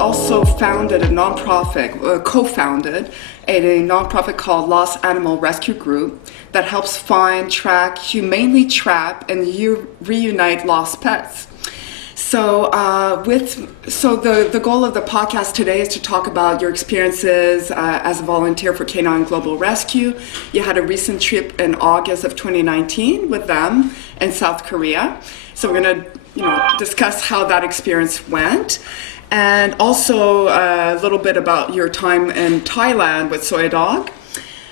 also founded a nonprofit, co-founded a nonprofit called Lost Animal Rescue Group that helps find, track, humanely trap, and reunite lost pets. So, the goal of the podcast today is to talk about your experiences as a volunteer for Canine Global Rescue. You had a recent trip in August of 2019 with them in South Korea. So we're going to, discuss how that experience went, and also a little bit about your time in Thailand with Soi Dog.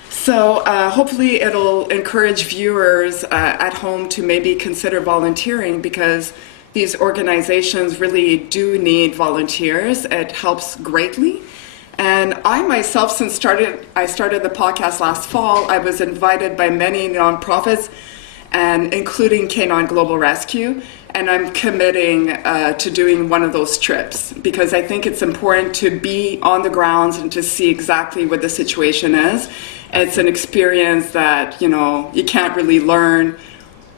So hopefully it'll encourage viewers at home to maybe consider volunteering, because these organizations really do need volunteers. It helps greatly. And I myself, since I started the podcast last fall, I was invited by many nonprofits, and including Canine Global Rescue. And I'm committing to doing one of those trips, because I think it's important to be on the grounds and to see exactly what the situation is. It's an experience that, you can't really learn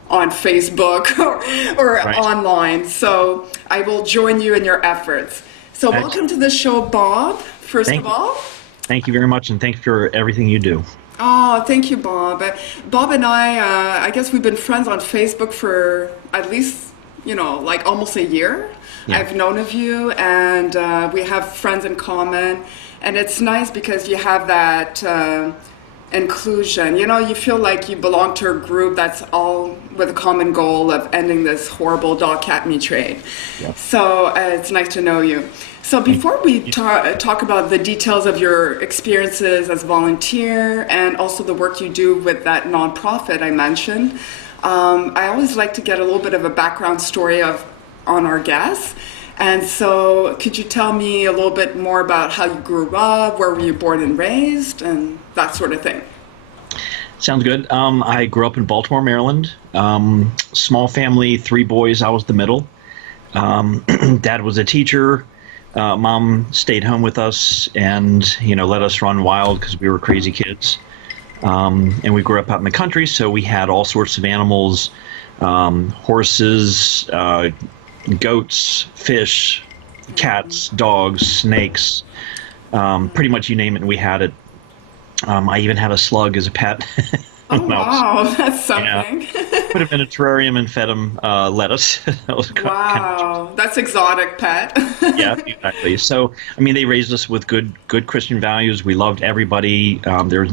on Facebook or Right. online. So I will join you in your efforts. So welcome to the show, Bob, first Thank of you. all. Thank you very much, and thank you for everything you do. Oh, thank you, Bob. Bob and I guess we've been friends on Facebook for at least, like almost a year. Yeah. I've known of you, and we have friends in common. And it's nice because you have that inclusion. You feel like you belong to a group that's all with a common goal of ending this horrible dog-cat meat trade. Yep. So it's nice to know you. So before we talk about the details of your experiences as a volunteer and also the work you do with that nonprofit I mentioned, I always like to get a little bit of a background story on our guests. And so could you tell me a little bit more about how you grew up, where were you born and raised, and that sort of thing? Sounds good. I grew up in Baltimore, Maryland. Small family, 3 boys. I was the middle. Dad was a teacher. Mom stayed home with us and, let us run wild because we were crazy kids. And we grew up out in the country, so we had all sorts of animals, horses, goats, fish, cats, dogs, snakes, pretty much you name it, and we had it. I even had a slug as a pet. Oh, wow, that's something. Yeah. Put him in a terrarium and fed him lettuce. That was Wow, that's exotic pet. Yeah, exactly. So, they raised us with good Christian values. We loved everybody. There's,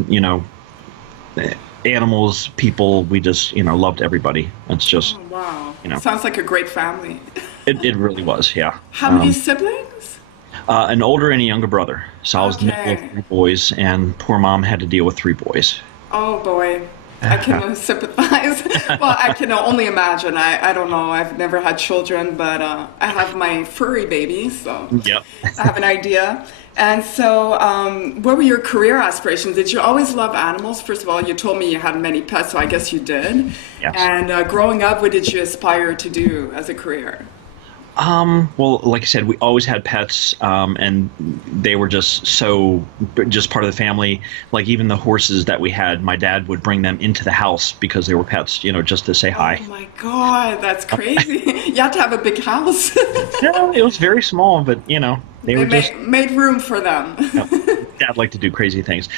animals, people, we just, loved everybody. It's just, Oh, wow. Sounds like a great family. it really was, yeah. How many siblings? An older and a younger brother. So I was the middle Okay. of 3 boys, and poor mom had to deal with 3 boys. Oh, boy. I can sympathize. Well, I can only imagine. I don't know. I've never had children, but I have my furry babies, so Yep. I have an idea. And so what were your career aspirations? Did you always love animals? First of all, you told me you had many pets, so I guess you did. Yes. And growing up, what did you aspire to do as a career? Well, like I said, we always had pets, and they were just part of the family. Like even the horses that we had, my dad would bring them into the house because they were pets, just to say hi. Oh my God, that's crazy. You have to have a big house. No, it was very small, but they were just. Made room for them. Dad liked to do crazy things.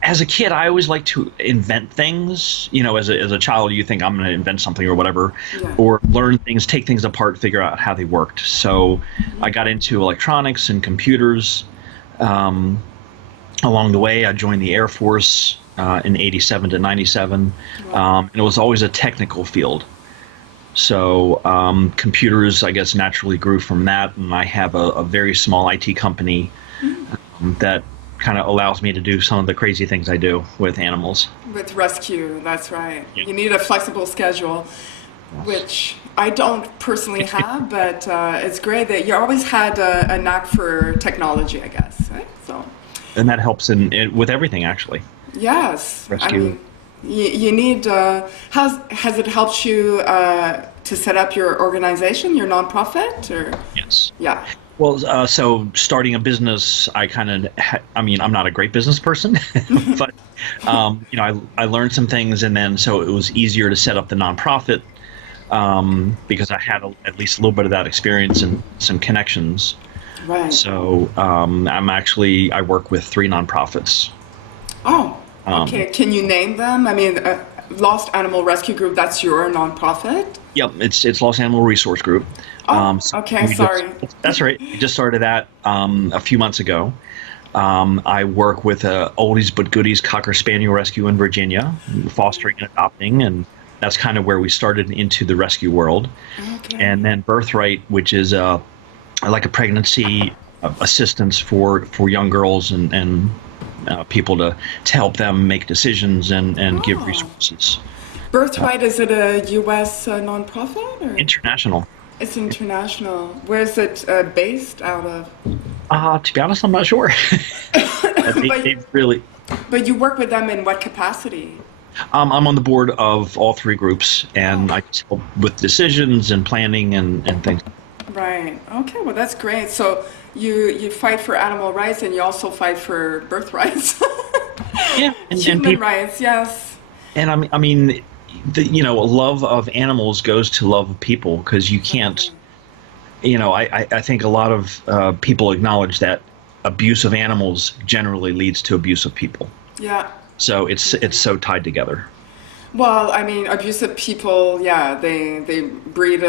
As a kid, I always liked to invent things. As a child, you think I'm going to invent something or whatever, Yeah. or learn things, take things apart, figure out how they worked. So I got into electronics and computers. Along the way, I joined the Air Force in '87 to '97, and it was always a technical field. So computers, I guess, naturally grew from that, and I have a very small IT company that kind of allows me to do some of the crazy things I do with animals. With rescue, that's right. Yeah. You need a flexible schedule, which I don't personally have, but it's great that you always had a knack for technology, I guess, right? So. And that helps with everything, actually. Yes. Rescue. You need, has it helped you to set up your organization, your nonprofit, or? Yes. Yeah. Well, so starting a business, I'm not a great business person, but, I learned some things, and then so it was easier to set up the nonprofit because I had at least a little bit of that experience and some connections. Right. So I work with 3 nonprofits. Oh, Um, okay. Can you name them? I mean, Lost Animal Rescue Group, that's your nonprofit? Yep, it's Lost Animal Resource Group. Oh, So okay. Sorry. that's right. We just started that a few months ago. I work with oldies but goodies Cocker Spaniel rescue in Virginia, fostering and adopting, and that's kind of where we started into the rescue world. Okay. And then Birthright, which is like a pregnancy assistance for young girls and people to help them make decisions and give Oh. resources. Birthright, is it a U.S. Nonprofit or International. it's international? Where is it based out of? To be honest, I'm not sure. But, They really. but you work with them in what capacity? I'm on the board of all 3 groups, and I just help with decisions and planning and things. Right. Okay. Well, that's great. So you fight for animal rights and you also fight for birth rights. Yeah, and Human people, rights, yes. and I mean, love of animals goes to love of people because you can't. I think a lot of people acknowledge that abuse of animals generally leads to abuse of people. Yeah. So it's so tied together. Well, I mean, abusive people, yeah, they breed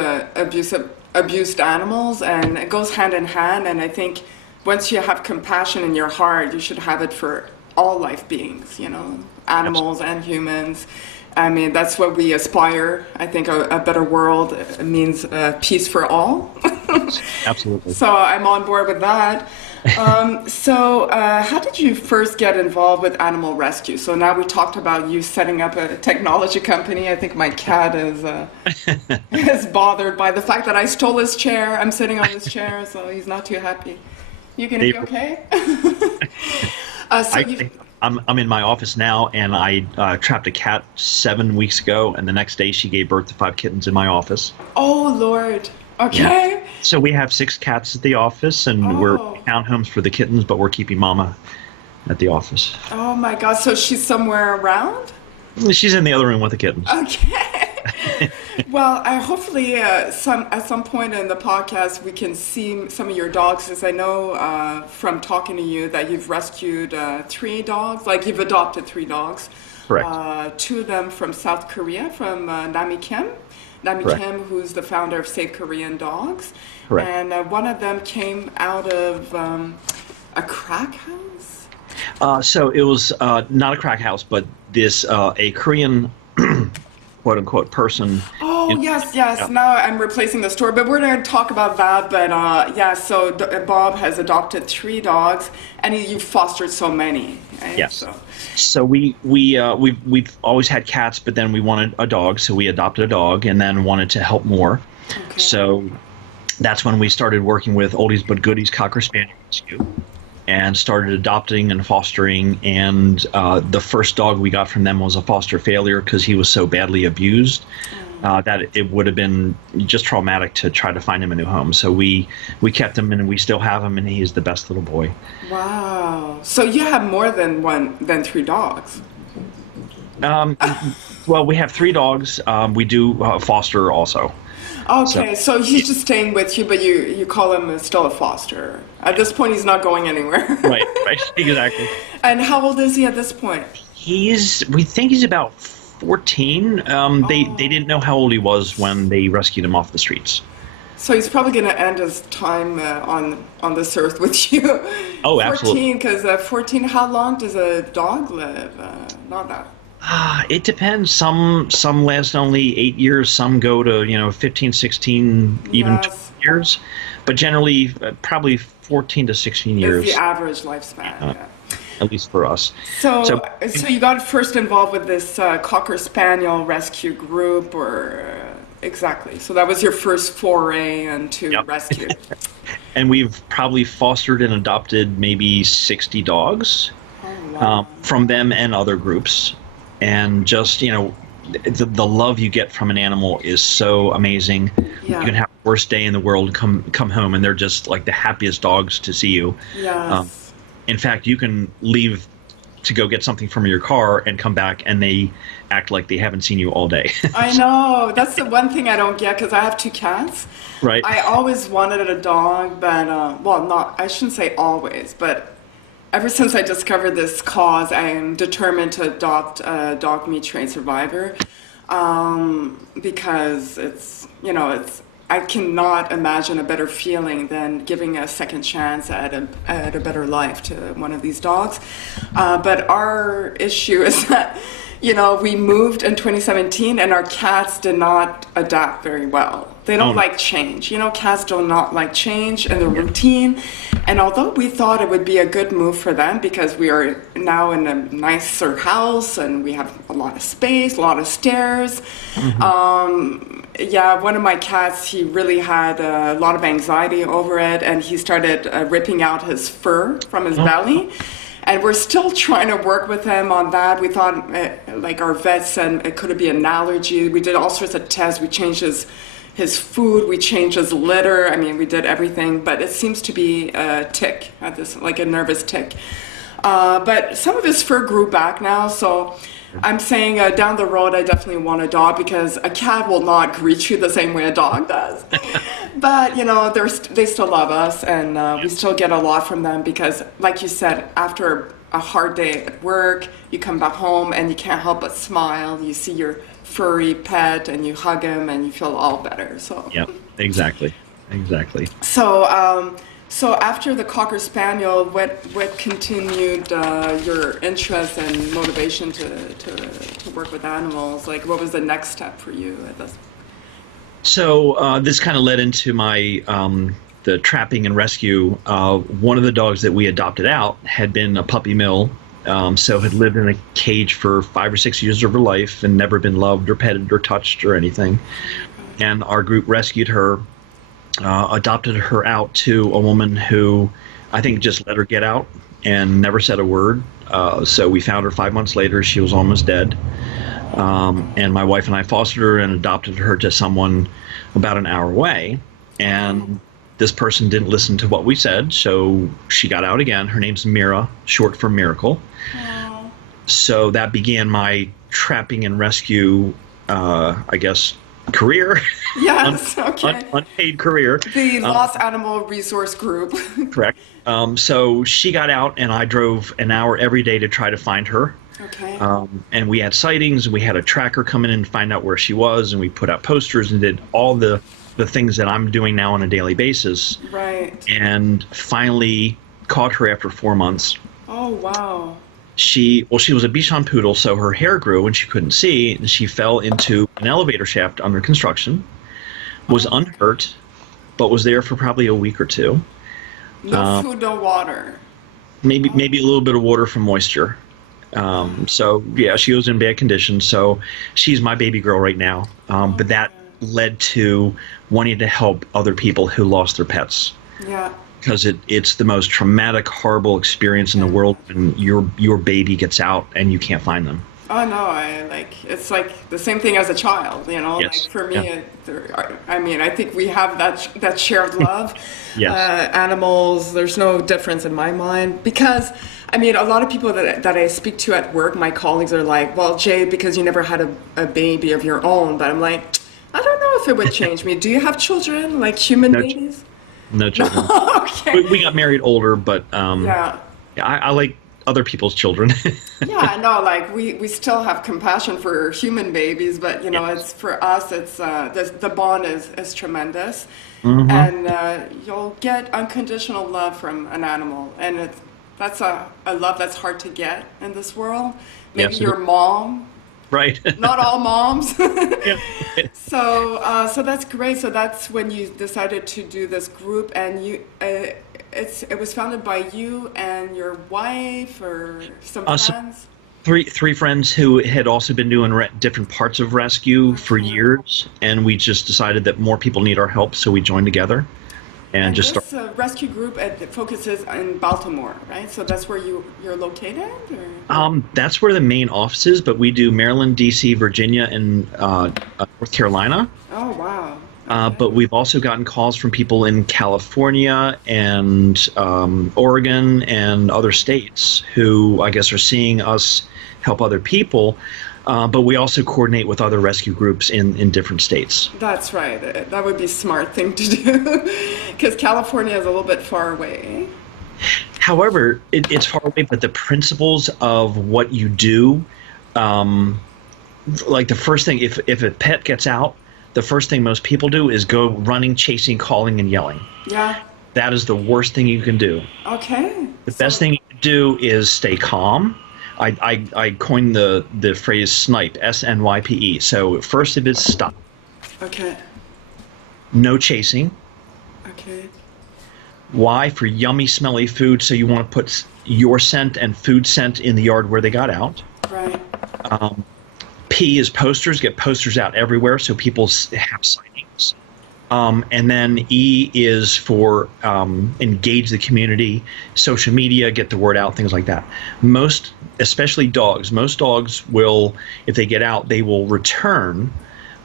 abused animals, and it goes hand in hand. And I think once you have compassion in your heart, you should have it for all life beings, animals and humans. I mean, that's what we aspire. I think a better world means peace for all. Absolutely. So I'm on board with that. How did you first get involved with animal rescue? So now we talked about you setting up a technology company. I think my cat is bothered by the fact that I stole his chair. I'm sitting on his chair, so he's not too happy. You gonna be okay? I'm in my office now, and I trapped a cat 7 weeks ago, and the next day she gave birth to 5 kittens in my office. Oh Lord. Okay. Yeah. So we have 6 cats at the office, and we're townhomes for the kittens, but we're keeping Mama at the office. Oh my God. So she's somewhere around? She's in the other room with the kittens. Okay. Well, hopefully at some point in the podcast we can see some of your dogs, as I know from talking to you that you've rescued 3 dogs, like you've adopted 3 dogs. Correct. 2 of them from South Korea, from Nami Kim. Nami Correct. Kim, who's the founder of Save Korean Dogs. Correct. And one of them came out of a crack house? So it was not a crack house, but this a Korean quote unquote person. Oh, yes. Yeah. Now I'm replacing the story, but we're going to talk about that. But so Bob has adopted 3 dogs, and you've fostered so many. Right? Yes. So we've always had cats, but then we wanted a dog, so we adopted a dog, and then wanted to help more. Okay. So that's when we started working with Oldies but Goodies Cocker Spaniel Rescue, and started adopting and fostering. And the first dog we got from them was a foster failure because he was so badly abused that it would have been just traumatic to try to find him a new home. So we kept him, and we still have him, and he's the best little boy. Wow. So you have more than 3 dogs. Well, we have 3 dogs. We do foster also. Okay, so he's just staying with you, but you call him still a foster. At this point, he's not going anywhere. Right, exactly. And how old is he at this point? We think he's about 14. They didn't know how old he was when they rescued him off the streets. So he's probably going to end his time on this earth with you. Oh, absolutely. 14, because 14, how long does a dog live? Not that. It depends. Some last only 8 years. Some go to 15, 16, even 20 years. But generally, probably 14 to 16 years. Is the average lifespan. Yeah. At least for us. So you got first involved with this Cocker Spaniel rescue group, or exactly. So that was your first foray into rescue. And we've probably fostered and adopted maybe 60 dogs from them and other groups. And just, the love you get from an animal is so amazing. Yeah. You can have the worst day in the world, come home, and they're just like the happiest dogs to see you. Yes. In fact, you can leave to go get something from your car and come back and they act like they haven't seen you all day. I know. That's the one thing I don't get because I have 2 cats. Right. I always wanted a dog, but, well, not, I shouldn't say always, but ever since I discovered this cause, I am determined to adopt a dog meat trained survivor, because I cannot imagine a better feeling than giving a second chance at a better life to one of these dogs. But our issue is that, we moved in 2017 and our cats did not adapt very well. They don't like change. Cats do not like change and the routine. And although we thought it would be a good move for them because we are now in a nicer house and we have a lot of space, a lot of stairs. Yeah, one of my cats, he really had a lot of anxiety over it and he started ripping out his fur from his belly. And we're still trying to work with him on that. We thought, like our vet said, it could be an allergy. We did all sorts of tests. We changed his food. We changed his litter. I mean, we did everything. But it seems to be a tick, like a nervous tick. But some of his fur grew back now. So I'm saying down the road, I definitely want a dog because a cat will not greet you the same way a dog does. But, they still love us and we still get a lot from them because, like you said, after a hard day at work, you come back home and you can't help but smile. You see your furry pet and you hug him and you feel all better. So yeah, exactly. So after the Cocker Spaniel, what continued your interest and motivation to work with animals? Like, what was the next step for you at this? So this kind of led into my the trapping and rescue. One of the dogs that we adopted out had been a puppy mill, so had lived in a cage for 5 or 6 years of her life and never been loved or petted or touched or anything. And our group rescued her, adopted her out to a woman who I think just let her get out and never said a word. So we found her 5 months later. She was almost dead. And my wife and I fostered her and adopted her to someone about an hour away. And this person didn't listen to what we said, so she got out again. Her name's Mira, short for Miracle. Wow. So that began my trapping and rescue, career. Yes, okay. Unpaid career. The Lost Animal Resource Group. Correct. So she got out, and I drove an hour every day to try to find her. Okay. And we had sightings. We had a tracker come in and find out where she was, and we put out posters and did all the things that I'm doing now on a daily basis. Right. And finally caught her after 4 months. Oh, wow. She was a Bichon Poodle, so her hair grew and she couldn't see, and she fell into an elevator shaft under construction, was unhurt, but was there for probably a week or two. No food, no water. Maybe a little bit of water from moisture. So yeah, she was in bad condition. So she's my baby girl right now. But that led to wanting to help other people who lost their pets. Yeah. Because it's the most traumatic, horrible experience in the world when your baby gets out and you can't find them. Oh no, it's like the same thing as a child, Yes. Like for me, I think we have that shared love. Yes. Animals, there's no difference in my mind because a lot of people that I speak to at work, my colleagues are like, well, Jay, because you never had a baby of your own, but I'm like, I don't know if it would change me. Do you have children, like human babies? No children. Okay. We got married older, but I like other people's children. Yeah, no, like we still have compassion for human babies, but it's for us. It's the bond is tremendous, and you'll get unconditional love from an animal, and that's a love that's hard to get in this world. Maybe your mom. Right. Not all moms. So that's great. So that's when you decided to do this group, and it was founded by you and your wife or some friends. Three friends who had also been doing different parts of rescue for years, and we just decided that more people need our help, so we joined together. And just this rescue group focuses in Baltimore, right? So that's where you're located? Or? That's where the main office is, but we do Maryland, D.C., Virginia, and North Carolina. Oh, wow. But we've also gotten calls from people in California and Oregon and other states who I guess are seeing us help other people. But we also coordinate with other rescue groups in different states. That's right. That would be a smart thing to do because California is a little bit far away. However, it's far away, but the principles of what you do, like the first thing, if a pet gets out, the first thing most people do is go running, chasing, calling, and yelling. Yeah. That is the worst thing you can do. Okay. The best thing you can do is stay calm. I coined the phrase SNYPE, SNYPE. So first it is stop. Okay. No chasing. Okay. Why? For yummy, smelly food. So you want to put your scent and food scent in the yard where they got out. Right. P is posters. Get posters out everywhere so people have sightings. And then E is for engage the community, social media, get the word out, things like that. Most, especially dogs, most dogs will, if they get out, they will return.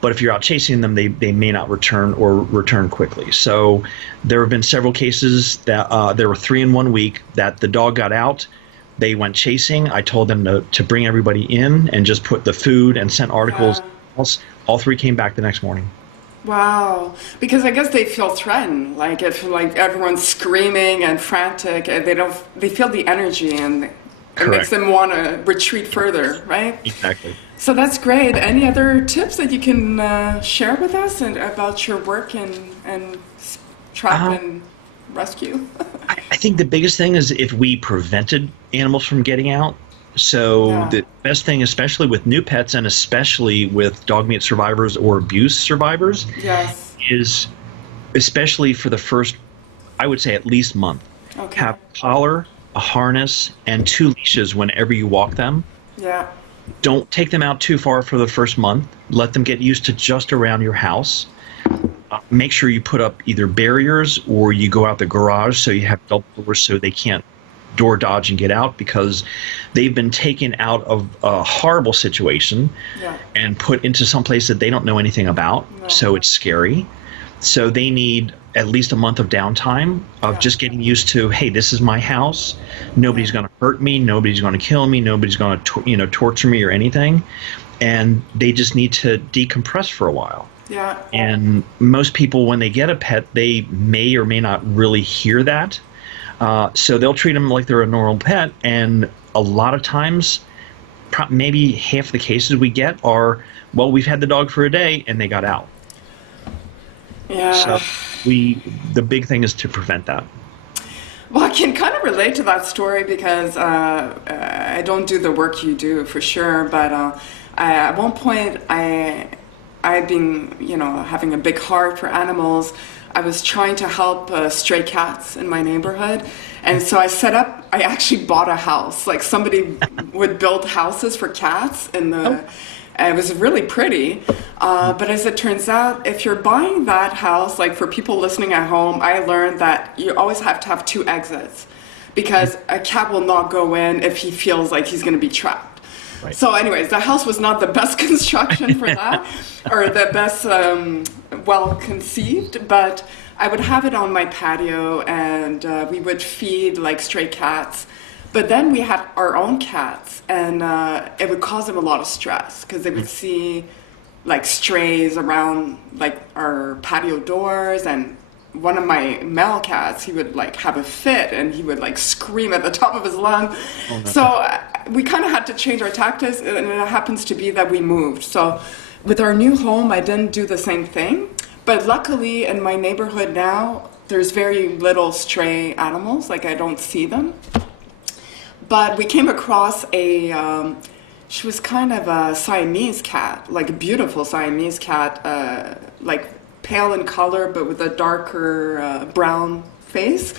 But if you're out chasing them, they may not return or return quickly. So there have been several cases that there were 3 in 1 week that the dog got out. They went chasing. I told them to bring everybody in and just put the food and sent articles. Yeah. All 3 came back the next morning. Wow, because I guess they feel threatened. Like if everyone's screaming and frantic, they feel the energy and it makes them want to retreat further, right? Exactly. So that's great. Any other tips that you can share with us about your work and trap and rescue? I think the biggest thing is if we prevented animals from getting out. So the best thing, especially with new pets and especially with dog meat survivors or abuse survivors, is especially for the first, I would say at least month, have a collar, a harness, and 2 leashes whenever you walk them. Yeah. Don't take them out too far for the first month. Let them get used to just around your house. Make sure you put up either barriers or you go out the garage so you have double doors so they can't door dodge and get out, because they've been taken out of a horrible situation and put into some place that they don't know anything about. So it's scary. So they need at least a month of downtime of just getting used to, hey, this is my house. Nobody's going to hurt me. Nobody's going to kill me. Nobody's going to torture me or anything. And they just need to decompress for a while. Yeah. And most people, when they get a pet, they may or may not really hear that. So they'll treat them like they're a normal pet, and a lot of times, maybe half the cases we get are, well, we've had the dog for a day and they got out. Yeah. So the big thing is to prevent that. Well, I can kind of relate to that story because I don't do the work you do for sure, but at one point I've been, having a big heart for animals. I was trying to help stray cats in my neighborhood. And so I actually bought a house. Like somebody would build houses for cats and it was really pretty. But as it turns out, if you're buying that house, like for people listening at home, I learned that you always have to have 2 exits because a cat will not go in if he feels like he's going to be trapped. Right. So anyways, the house was not the best construction for that or the best well conceived, but I would have it on my patio and we would feed like stray cats. But then we had our own cats and it would cause them a lot of stress because they would see like strays around like our patio doors, and one of my male cats, he would like have a fit and he would like scream at the top of his lungs. Oh, no. So we kind of had to change our tactics, and it happens to be that we moved. So with our new home, I didn't do the same thing. But luckily in my neighborhood now, there's very little stray animals, like I don't see them. But we came across she was kind of a Siamese cat, like a beautiful Siamese cat, like pale in color, but with a darker brown face,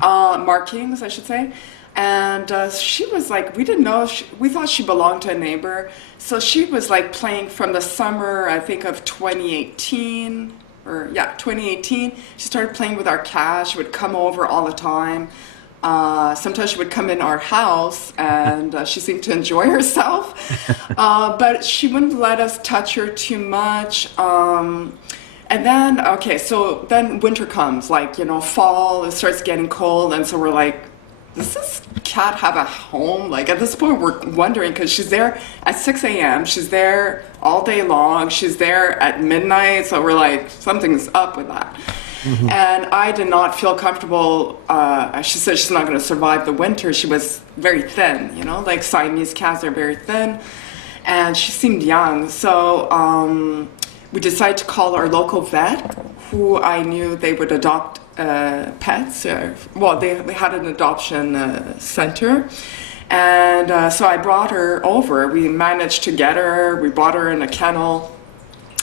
markings, I should say. And she was like, we didn't know, we thought she belonged to a neighbor. So she was like playing from the summer, I think of 2018. She started playing with our cat. She would come over all the time. Sometimes she would come in our house and she seemed to enjoy herself. But she wouldn't let us touch her too much. And then, okay, so then winter comes, like, fall, it starts getting cold. And so we're like, does this cat have a home? Like, at this point, we're wondering, because she's there at 6 a.m., she's there all day long, she's there at midnight. So we're like, something's up with that. And I did not feel comfortable. She said she's not going to survive the winter. She was very thin, like Siamese cats are very thin. And she seemed young. So we decided to call our local vet, who I knew they would adopt pets. They had an adoption center. And so I brought her over. We managed to get her. We brought her in a kennel.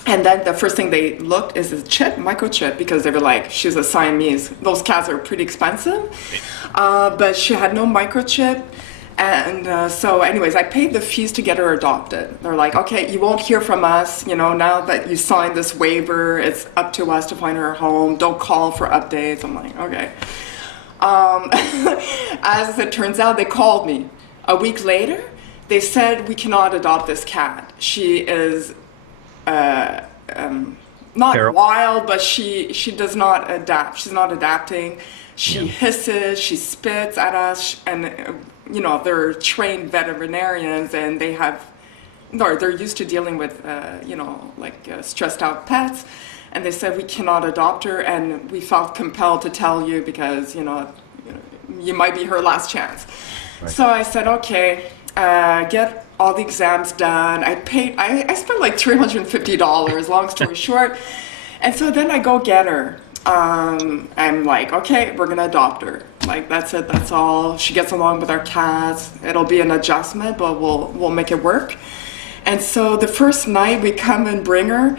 And then the first thing they looked is a microchip, because they were like, she's a Siamese. Those cats are pretty expensive. But she had no microchip. And so anyways, I paid the fees to get her adopted. They're like, okay, you won't hear from us. Now that you signed this waiver, it's up to us to find her a home. Don't call for updates. I'm like, okay. As it turns out, they called me. A week later, they said, we cannot adopt this cat. She is not Feral. wild, but she does not adapt. She's not adapting. She hisses, she spits at us, and they're trained veterinarians, and they're used to dealing with stressed out pets. And they said we cannot adopt her, and we felt compelled to tell you because you might be her last chance. Right. So I said, okay, get all the exams done. I spent like $350, long story short. And so then I go get her. I'm like, okay, we're gonna adopt her. Like, that's it, that's all. She gets along with our cats. It'll be an adjustment, but we'll make it work. And so the first night we come and bring her,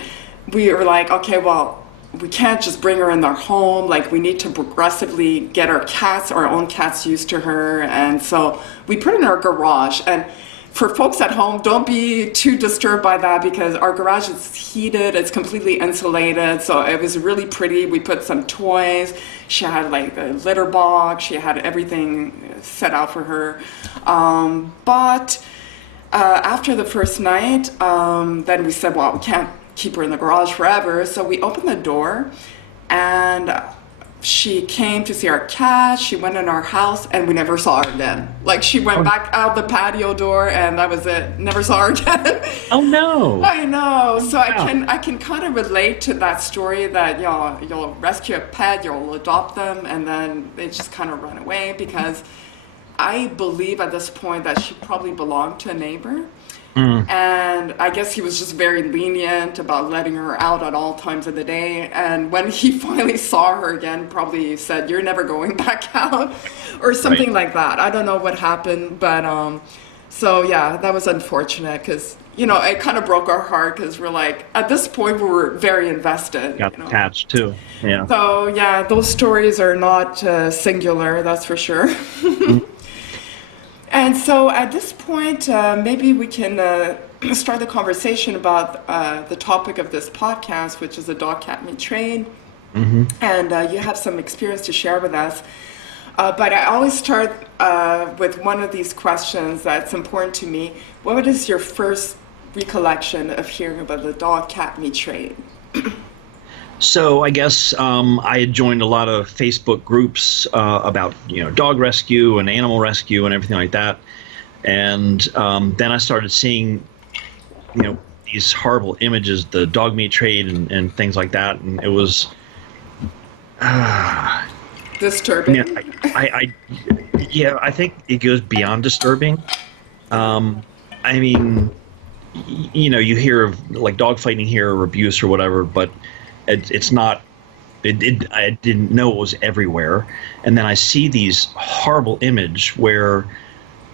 we were like, okay, well, we can't just bring her in our home. Like, we need to progressively get our own cats used to her. And so we put her in our garage. And for folks at home, don't be too disturbed by that, because our garage is heated, it's completely insulated, so it was really pretty. We put some toys, she had like a litter box, she had everything set out for her. But after the first night, then we said, well, we can't keep her in the garage forever, so we opened the door, and she came to see our cat, she went in our house, and we never saw her again. Like, she went back out the patio door, and that was it. Never saw her again. Oh, no. I know. So Wow. I can kind of relate to that story that, you'll rescue a pet, you'll adopt them, and then they just kind of run away, because I believe at this point that she probably belonged to a neighbor. And I guess he was just very lenient about letting her out at all times of the day. And when he finally saw her again, probably said, "You're never going back out," or something like that. I don't know what happened, but so yeah, that was unfortunate, because it kind of broke our heart, because we're like, at this point we were very invested. Got attached too. Yeah. So yeah, those stories are not singular, that's for sure. And so at this point, maybe we can start the conversation about the topic of this podcast, which is a dog-cat meet trade. And you have some experience to share with us. But I always start with one of these questions that's important to me. What is your first recollection of hearing about the dog-cat meet trade? So I guess I had joined a lot of Facebook groups about dog rescue and animal rescue and everything like that, and then I started seeing these horrible images, the dog meat trade and things like that, and it was Disturbing. I think it goes beyond disturbing. I mean, you hear of like dog fighting here or abuse or whatever, but it's not. I didn't know it was everywhere, and then I see these horrible image where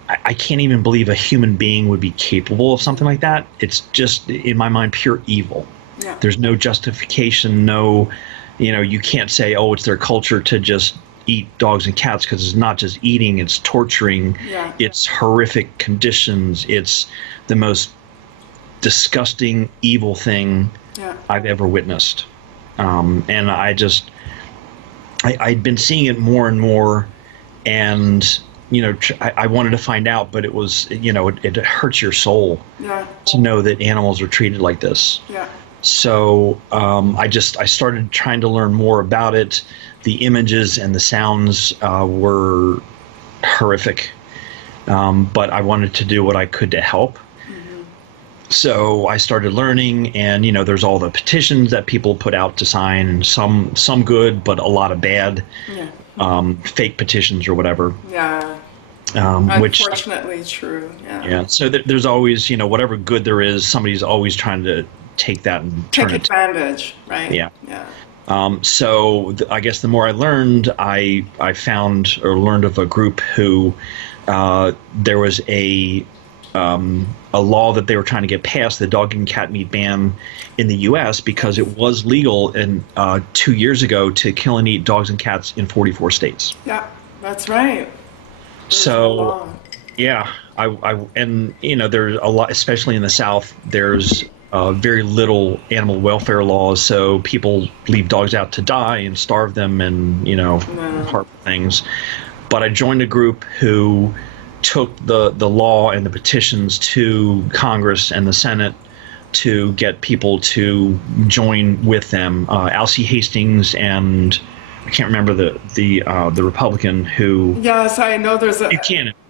I can't even believe a human being would be capable of something like that. It's just, in my mind, pure evil. Yeah. There's no justification. No, you can't say, oh, it's their culture to just eat dogs and cats, because it's not just eating; it's torturing. Yeah. It's horrific conditions. It's the most disgusting, evil thing I've ever witnessed. And I'd been seeing it more and more, and I wanted to find out, but it was it hurts your soul to know that animals are treated like this. Yeah. So I started trying to learn more about it. The images and the sounds were horrific, but I wanted to do what I could to help. So I started learning, and there's all the petitions that people put out to sign, and some good, but a lot of bad, fake petitions or whatever. Yeah. Which Unfortunately, true. Yeah. Yeah. So there's always, whatever good there is, somebody's always trying to take that and Take turn it. advantage, right? Yeah. Yeah. I guess the more I learned, I found or learned of a group who there was a law that they were trying to get passed, the dog and cat meat ban in the U.S., because it was legal 2 years ago to kill and eat dogs and cats in 44 states. Yeah, that's right. So, yeah, there's a lot, especially in the South. There's very little animal welfare laws, so people leave dogs out to die and starve them, and horrible things. But I joined a group who took the law and the petitions to Congress and the Senate to get people to join with them. Alcee Hastings and I can't remember the Republican who. Yes, I know there's a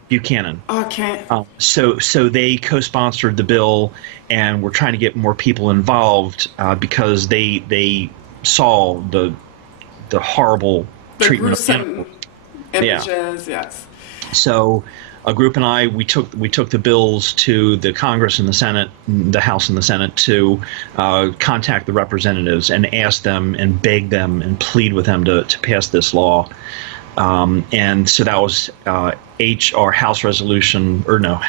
Buchanan. Okay. So they co-sponsored the bill, and were trying to get more people involved because they saw the horrible treatment of animals. Images, yes. So a group and I, we took the bills to the Congress and the Senate, the House and the Senate, to contact the representatives and ask them and beg them and plead with them to pass this law. And so that was HR House Resolution, or no.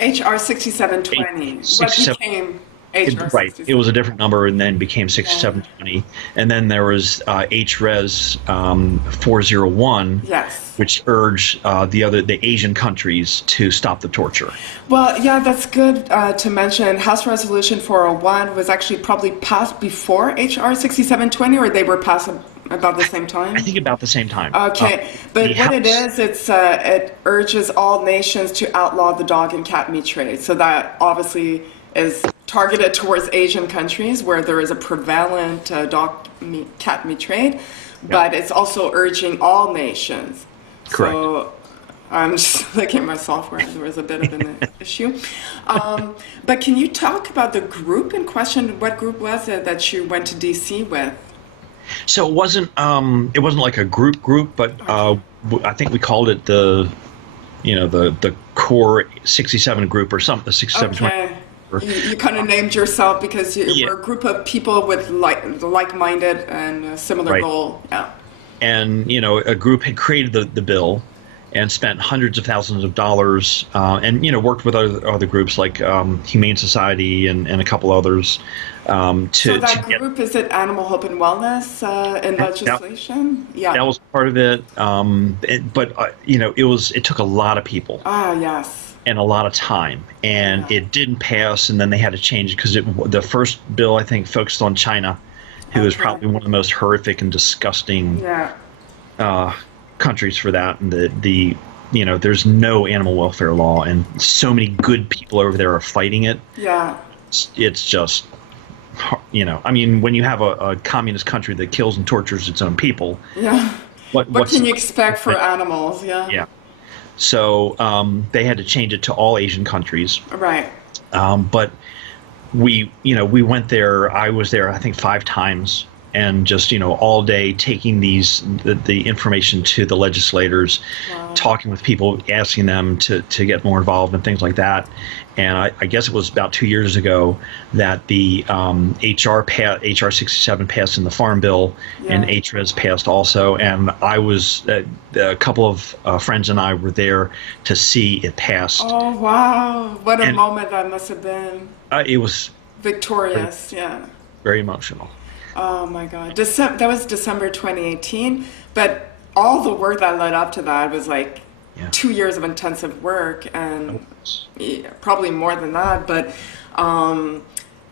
HR 6720. What became HR 6720? Right. It was a different number and then became 6720. And then there was HRes 401, yes, which urged the Asian countries to stop the torture. Well, yeah, that's good to mention. House Resolution 401 was actually probably passed before HR 6720, or they were passed about the same time? I think about the same time. Okay, but what it is, it urges all nations to outlaw the dog and cat meat trade. So that obviously is targeted towards Asian countries where there is a prevalent cat meat trade, but it's also urging all nations. Correct. So I'm just looking at my software. There was a bit of an issue. But can you talk about the group in question? What group was it that you went to DC with? So it wasn't like a group, but I think we called it the core 67 group or something, the 6720. Okay. You kind of named yourself because you were a group of people with like-minded and a similar goal. Yeah. And a group had created the bill and spent hundreds of thousands of dollars, and worked with other groups like Humane Society and a couple others. So that group, is it Animal Hope and Wellness in legislation? Yeah, that was part of it. But it took a lot of people. Ah, yes. And a lot of time, and it didn't pass, and then they had to change it because the first bill, I think, focused on China, who is probably one of the most horrific and disgusting countries for that, and there's no animal welfare law, and so many good people over there are fighting it. Yeah, it's just, when you have a communist country that kills and tortures its own people, what can you expect for animals? Yeah. So they had to change it to all Asian countries. Right. But we went there. I was there, I think, 5 times, and just all day taking the information to the legislators, talking with people, asking them to get more involved and things like that. And I guess it was about 2 years ago that the HR 67 passed in the Farm Bill, and HRES passed also. And I was a couple of friends and I were there to see it passed. Oh wow! What a moment that must have been. It was victorious. Very emotional. Oh my God! That was December 2018. But all the work that led up to that was like 2 years of intensive work, and probably more than that. But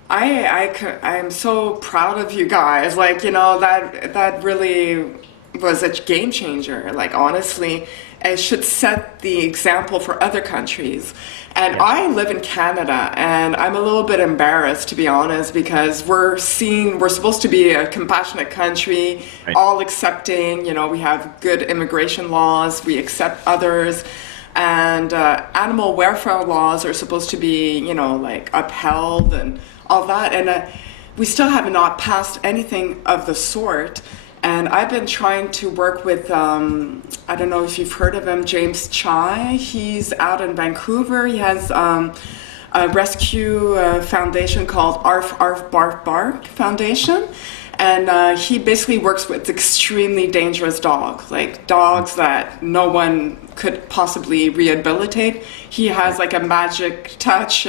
I'm so proud of you guys. Like that really was a game changer. Like honestly, and should set the example for other countries. And Yes. I live in Canada, and I'm a little bit embarrassed, to be honest, because we're supposed to be a compassionate country, Right. all accepting, we have good immigration laws, we accept others, and animal welfare laws are supposed to be, like upheld and all that. And we still have not passed anything of the sort. And I've been trying to work with, I don't know if you've heard of him, James Chai. He's out in Vancouver. He has a rescue foundation called Arf Arf Bark Bark Foundation. And he basically works with extremely dangerous dogs, like dogs that no one could possibly rehabilitate. He has like a magic touch.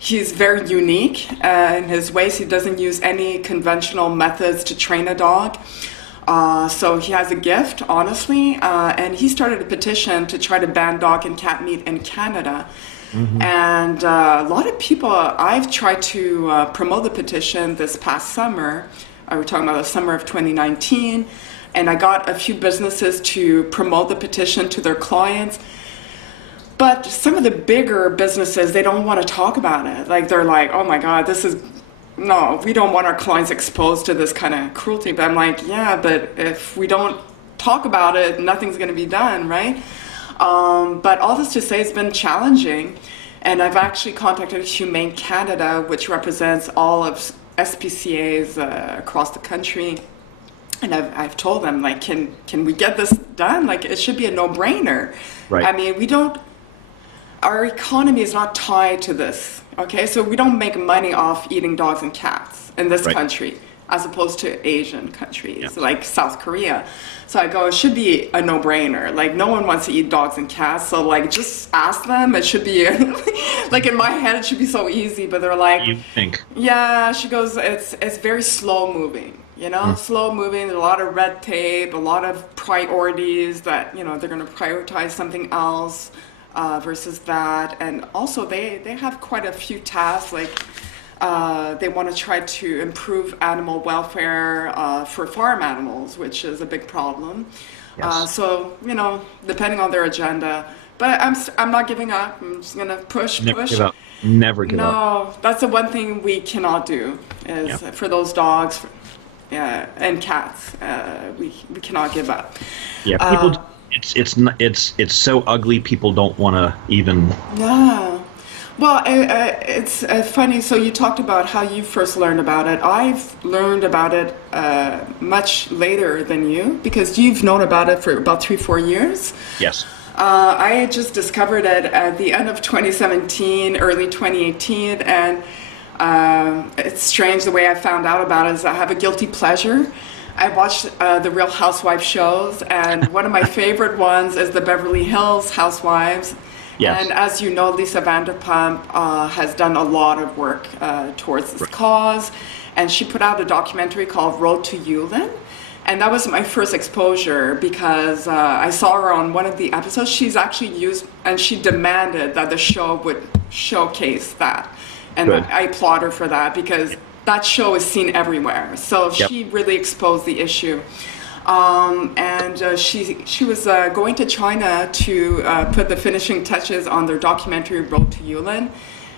He's very unique in his ways. He doesn't use any conventional methods to train a dog. So he has a gift, honestly. And he started a petition to try to ban dog and cat meat in Canada. Mm-hmm. And a lot of people, I've tried to promote the petition this past summer. We're talking about the summer of 2019. And I got a few businesses to promote the petition to their clients. But some of the bigger businesses, they don't want to talk about it. Like, they're like, oh my God, no, we don't want our clients exposed to this kind of cruelty. But I'm like, yeah, but if we don't talk about it, nothing's going to be done, right? But all this to say, it's been challenging. And I've actually contacted Humane Canada, which represents all of SPCAs across the country. And I've told them, like, can we get this done? Like, it should be a no-brainer. Right. I mean, our economy is not tied to this, okay? So we don't make money off eating dogs and cats in this Right. country, as opposed to Asian countries, Yeah. like South Korea. So I go, it should be a no-brainer. Like, no one wants to eat dogs and cats, so, like, just ask them. It should be, like, in my head, it should be so easy, but they're like, You think? yeah, she goes, it's very slow-moving. Slow-moving, there's a lot of red tape, a lot of priorities that, they're going to prioritize something else versus that. And also, they have quite a few tasks, like they want to try to improve animal welfare for farm animals, which is a big problem. Yes. So, depending on their agenda. But I'm not giving up. I'm just going to push. Never give up. Never give up. No, that's the one thing we cannot do is for those dogs and cats. We cannot give up. Yeah, people. It's so ugly. People don't want to even. Yeah. Well, it's funny. So you talked about how you first learned about it. I've learned about it much later than you because you've known about it for about 3-4 years. Yes. I just discovered it at the end of 2017, early 2018, and it's strange the way I found out about it is I have a guilty pleasure. I watch the Real Housewives shows, and one of my favorite ones is the Beverly Hills Housewives. Yes. And as you know, Lisa Vanderpump has done a lot of work towards this cause, and she put out a documentary called Road to Yulin. And that was my first exposure because I saw her on one of the episodes. She's actually used, and she demanded that the show would showcase that. And Good. I applaud her for that because that show is seen everywhere. So she really exposed the issue. And she was going to China to put the finishing touches on their documentary Road to Yulin.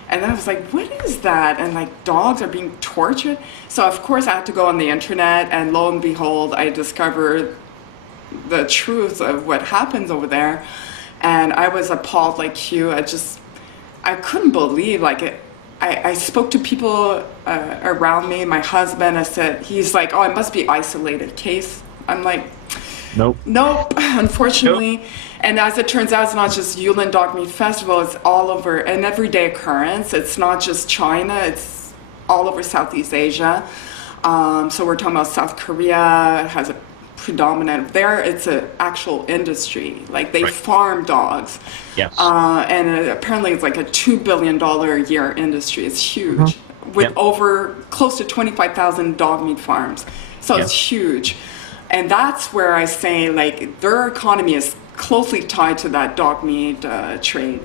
And I was like, what is that? And like, dogs are being tortured? So of course I had to go on the internet, and lo and behold, I discovered the truth of what happens over there. And I was appalled like you. I couldn't believe, I spoke to people around me, my husband. He's like, oh, it must be isolated case. I'm like, Nope. Unfortunately. Nope. And as it turns out, it's not just Yulin Dog Meat Festival, it's all over, an everyday occurrence. It's not just China, it's all over Southeast Asia. So we're talking about South Korea, has a predominant, there it's an actual industry. Like they farm dogs. Yes. And apparently it's like a $2 billion a year industry. It's huge. With over close to 25,000 dog meat farms. So it's huge. And that's where I say, like, their economy is closely tied to that dog meat trade.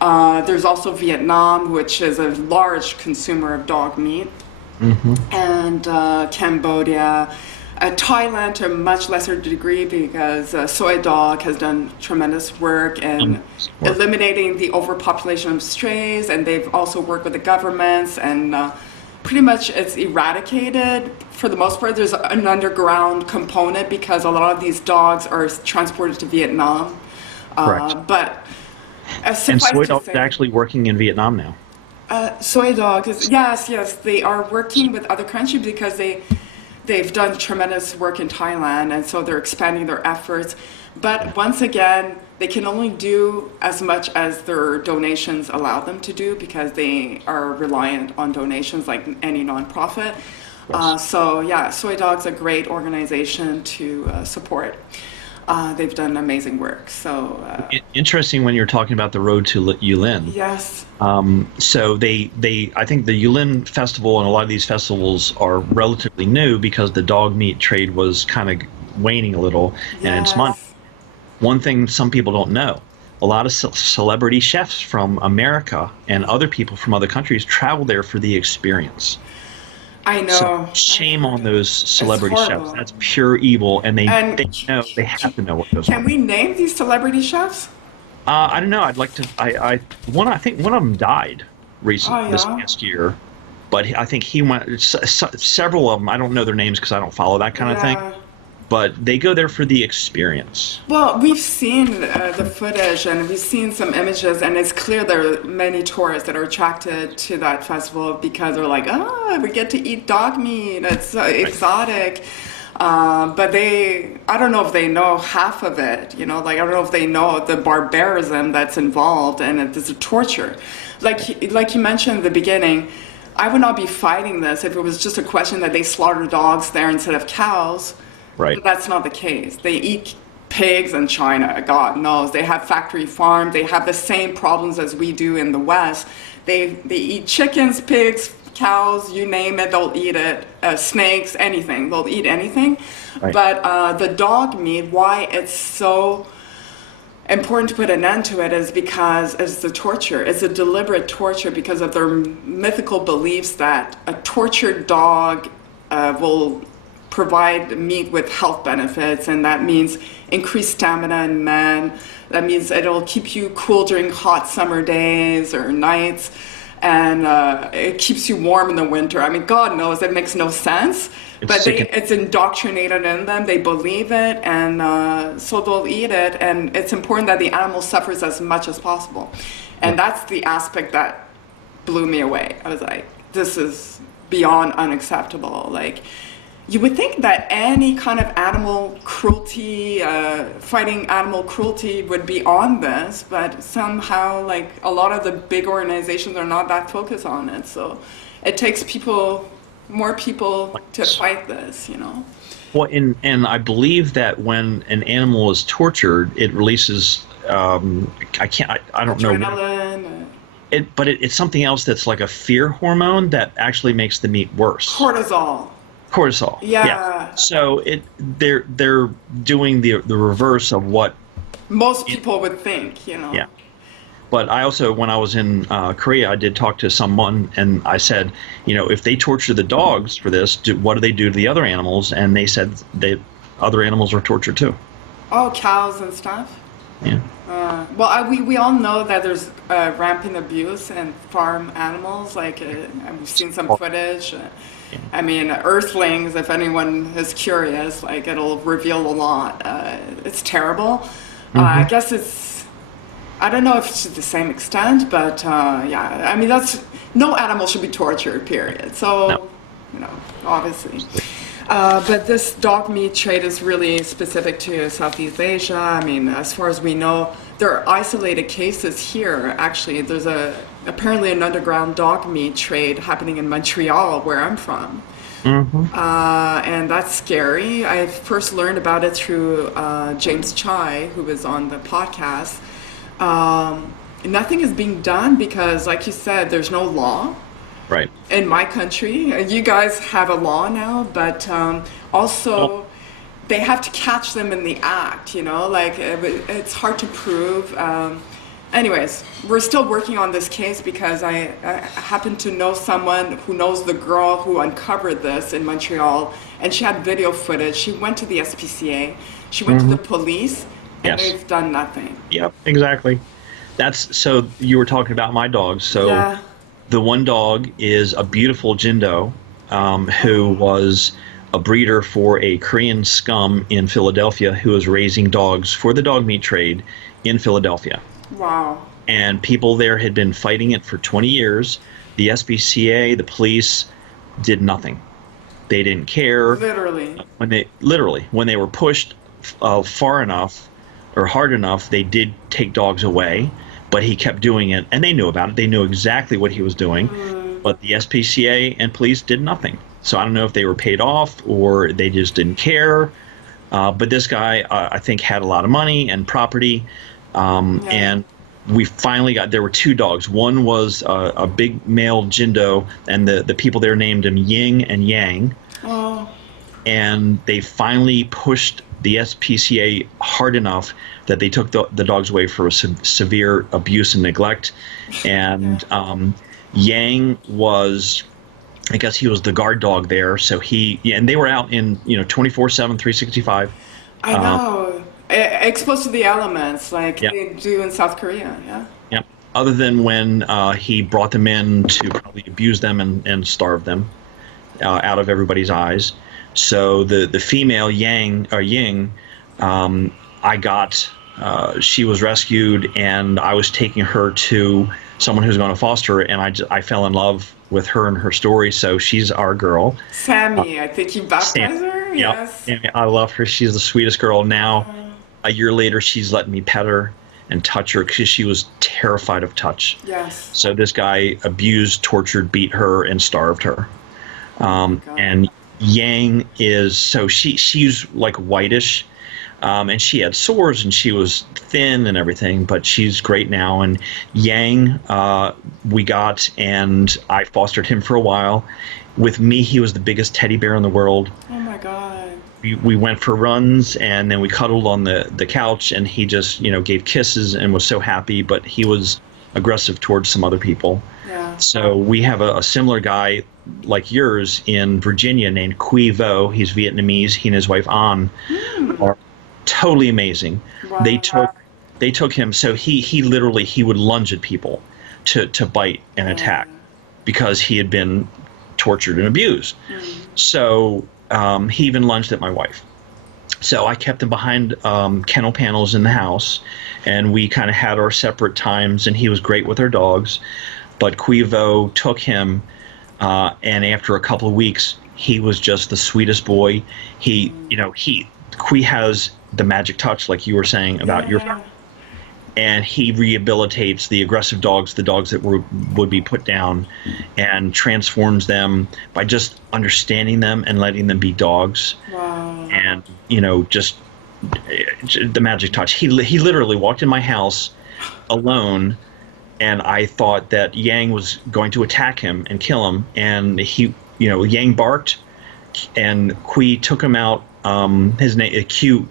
There's also Vietnam, which is a large consumer of dog meat, and Cambodia, Thailand to a much lesser degree because Soi Dog has done tremendous work in eliminating the overpopulation of strays, and they've also worked with the governments, and pretty much it's eradicated for the most part. There's an underground component because a lot of these dogs are transported to Vietnam. Correct. But And Soi Dog is actually working in Vietnam now. Soi Dog is, yes, they are working with other countries because they've done tremendous work in Thailand, and so they're expanding their efforts. But once again, they can only do as much as their donations allow them to do because they are reliant on donations like any nonprofit. Yes. Soi Dog's a great organization to support. They've done amazing work. Interesting when you're talking about the road to Yulin. Yes. So I think the Yulin festival and a lot of these festivals are relatively new because the dog meat trade was kind of waning a little, and it's money. One thing some people don't know, a lot of celebrity chefs from America and other people from other countries travel there for the experience. I know. So shame on those celebrity chefs. That's pure evil, and they have to know what goes on. Can we name these celebrity chefs? I don't know. I'd like to. I think one of them died recently this past year, but I think he went. Several of them. I don't know their names because I don't follow that kind of thing. But they go there for the experience. Well, we've seen the footage and we've seen some images, and it's clear there are many tourists that are attracted to that festival because they're like, we get to eat dog meat. It's exotic. But I don't know if they know half of it, I don't know if they know the barbarism that's involved, and it's a torture. Like you mentioned in the beginning, I would not be fighting this if it was just a question that they slaughter dogs there instead of cows. Right. But that's not the case. They eat pigs in China, God knows. They have factory farms. They have the same problems as we do in the West. They eat chickens, pigs, cows, you name it, they'll eat it. Snakes, anything. They'll eat anything. Right. But the dog meat, why it's so important to put an end to it is because it's the torture. It's a deliberate torture because of their mythical beliefs that a tortured dog will provide meat with health benefits, and that means increased stamina in men. That means it'll keep you cool during hot summer days or nights, and it keeps you warm in the winter. I mean, God knows it makes no sense, but it's indoctrinated in them. They believe it, and so they'll eat it, and it's important that the animal suffers as much as possible. And that's the aspect that blew me away. I was like, this is beyond unacceptable. You would think that any kind of animal cruelty, fighting animal cruelty would be on this, but somehow, a lot of the big organizations are not that focused on it. So it takes more people to fight this, Well, and I believe that when an animal is tortured, it releases, I don't know. Adrenaline. But it's something else that's like a fear hormone that actually makes the meat worse. Cortisol. Yeah. So they're doing the reverse of what most people would think, Yeah. But I also, when I was in Korea, I did talk to someone, and I said, if they torture the dogs for this, what do they do to the other animals? And they said other animals are tortured too. Oh, cows and stuff. Yeah. We all know that there's rampant abuse in farm animals. We've seen some footage. I mean, Earthlings, if anyone is curious, it'll reveal a lot. It's terrible. I guess I don't know if it's to the same extent, but I mean, no animal should be tortured, period. So, obviously. But this dog meat trade is really specific to Southeast Asia. I mean, as far as we know, there are isolated cases here. Actually, there's apparently an underground dog meat trade happening in Montreal, where I'm from. And that's scary. I first learned about it through James Chai, who was on the podcast. Nothing is being done because, like you said, there's no law. Right. In my country, you guys have a law now, but also they have to catch them in the act, it's hard to prove. Anyways, we're still working on this case because I happen to know someone who knows the girl who uncovered this in Montreal, and she had video footage. She went to the SPCA, she went to the police, and Yes. they've done nothing. Yep, exactly. That's so you were talking about my dogs. So Yeah. the one dog is a beautiful Jindo, who was a breeder for a Korean scum in Philadelphia who was raising dogs for the dog meat trade in Philadelphia. Wow. And people there had been fighting it for 20 years. The SPCA, the police, did nothing. They didn't care. Literally. When they were pushed far enough or hard enough, they did take dogs away. But he kept doing it, and they knew about it. They knew exactly what he was doing. But the SPCA and police did nothing. So I don't know if they were paid off or they just didn't care. But this guy, I think, had a lot of money and property. And we finally there were two dogs. One was a big male Jindo, and the people there named him Yin and Yang. Oh. And they finally pushed the SPCA hard enough that they took the dogs away for severe abuse and neglect. And Yang was, I guess he was the guard dog there. So and they were out in 24/7, 365. I know. Exposed to the elements like Yeah. they do in South Korea, yeah? Yep. Other than when he brought them in to probably abuse them and starve them out of everybody's eyes. So the female Ying, I got. She was rescued, and I was taking her to someone who's going to foster her, and I fell in love with her and her story. So she's our girl. Sammy, I think you baptized her? Yep. Yes. And I love her. She's the sweetest girl. Now, a year later, she's letting me pet her and touch her because she was terrified of touch. Yes. So this guy abused, tortured, beat her, and starved her. And Yang is she's like whitish, and she had sores and she was thin and everything, but she's great now. And Yang, we got, and I fostered him for a while. With me, he was the biggest teddy bear in the world. Oh my God. We went for runs, and then we cuddled on the couch, and he just gave kisses and was so happy. But he was aggressive towards some other people. Yeah. So we have a similar guy like yours in Virginia named Quy Vo. He's Vietnamese. He and his wife An are totally amazing. Wow. They took him. So he literally would lunge at people to bite and attack because he had been tortured and abused. So he even lunged at my wife. So I kept him behind kennel panels in the house, and we kind of had our separate times, and he was great with our dogs. But Quy Vo took him, and after a couple of weeks, he was just the sweetest boy. Quy has the magic touch, like you were saying about your family. And he rehabilitates the aggressive dogs, the dogs that would be put down, and transforms them by just understanding them and letting them be dogs. Wow. And just the magic touch. He literally walked in my house alone, and I thought that Yang was going to attack him and kill him. And Yang barked, and Quy took him out. His name Quy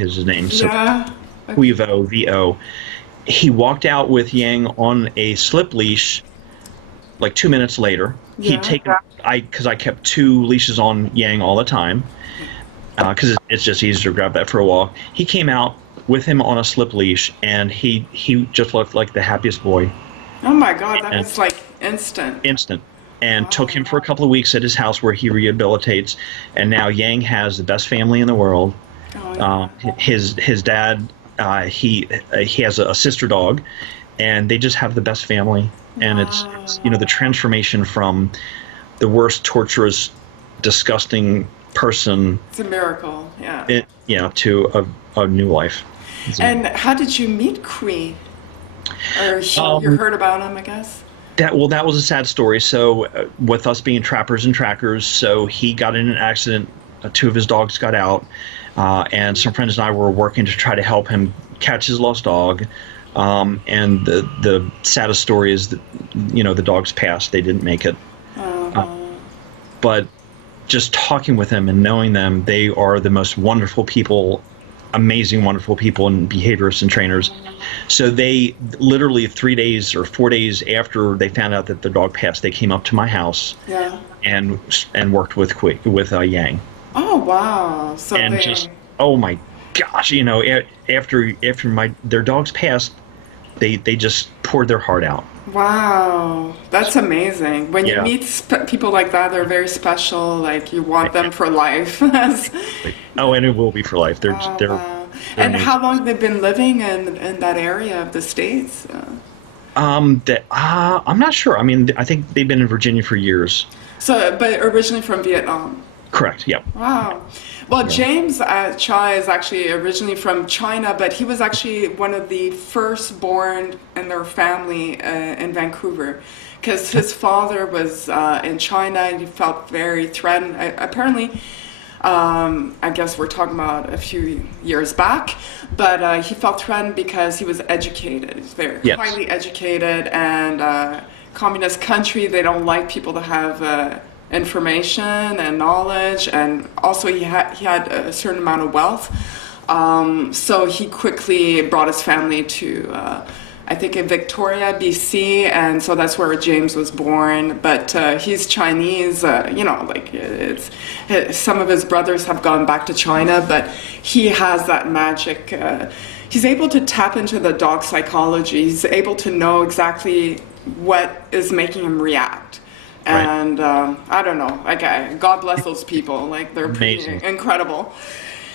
is his name. So Yeah. Quy Vo. He walked out with Yang on a slip leash. Like 2 minutes later, he'd taken because I kept 2 leashes on Yang all the time, because it's just easier to grab that for a walk. He came out with him on a slip leash, and he just looked like the happiest boy. Oh my God, that was like instant. And took him for a couple of weeks at his house where he rehabilitates, and now Yang has the best family in the world. His dad, he has a sister dog, and they just have the best family. And it's the transformation from the worst, torturous, disgusting person. It's a miracle, yeah. To a new life. And how did you meet Quy? Or you heard about him, I guess? That was a sad story. So with us being trappers and trackers, so he got in an accident. 2 of his dogs got out, and some friends and I were working to try to help him catch his lost dog. And the saddest story is that the dogs passed. They didn't make it. But just talking with them and knowing them, they are the most wonderful people amazing, wonderful people and behaviorists and trainers. So they literally 3 days or 4 days after they found out that the dog passed, they came up to my house and worked with Yang. Oh wow! So and they just oh my gosh, you know, after their dogs passed, they just poured their heart out. Wow, that's amazing. When you meet people like that, they're very special. Like you want them for life. Oh, and it will be for life. They're wow. they're And amazing. how long they've been living in that area of the States? I'm not sure. I mean, I think they've been in Virginia for years. So, but originally from Vietnam. Correct. Yep. Wow. Well, James Chai is actually originally from China, but he was actually one of the first born in their family in Vancouver, because his father was in China and he felt very threatened. Apparently, I guess we're talking about a few years back, but he felt threatened because he was educated. He's very highly educated, and communist country, they don't like people to have information and knowledge, and also he had a certain amount of wealth, so he quickly brought his family to I think in Victoria, BC, and so that's where James was born. But he's Chinese, some of his brothers have gone back to China, but he has that magic. He's able to tap into the dog psychology. He's able to know exactly what is making him react. And I don't know, God bless those people. Like they're amazing, incredible.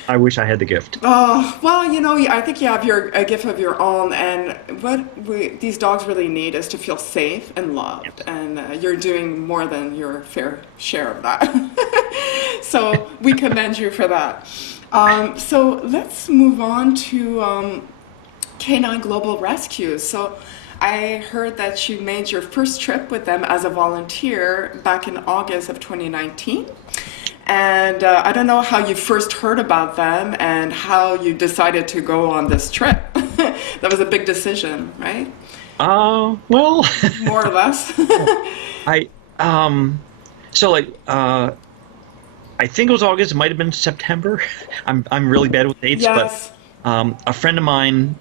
I wish I had the gift. Oh, well, I think you have a gift of your own, and what these dogs really need is to feel safe and loved, and you're doing more than your fair share of that. So we commend you for that. So let's move on to Canine Global Rescue. So I heard that you made your first trip with them as a volunteer back in August of 2019. And I don't know how you first heard about them and how you decided to go on this trip. That was a big decision, right? Well, more or less. I think it was August. It might have been September. I'm really bad with dates, yes. But a friend of mine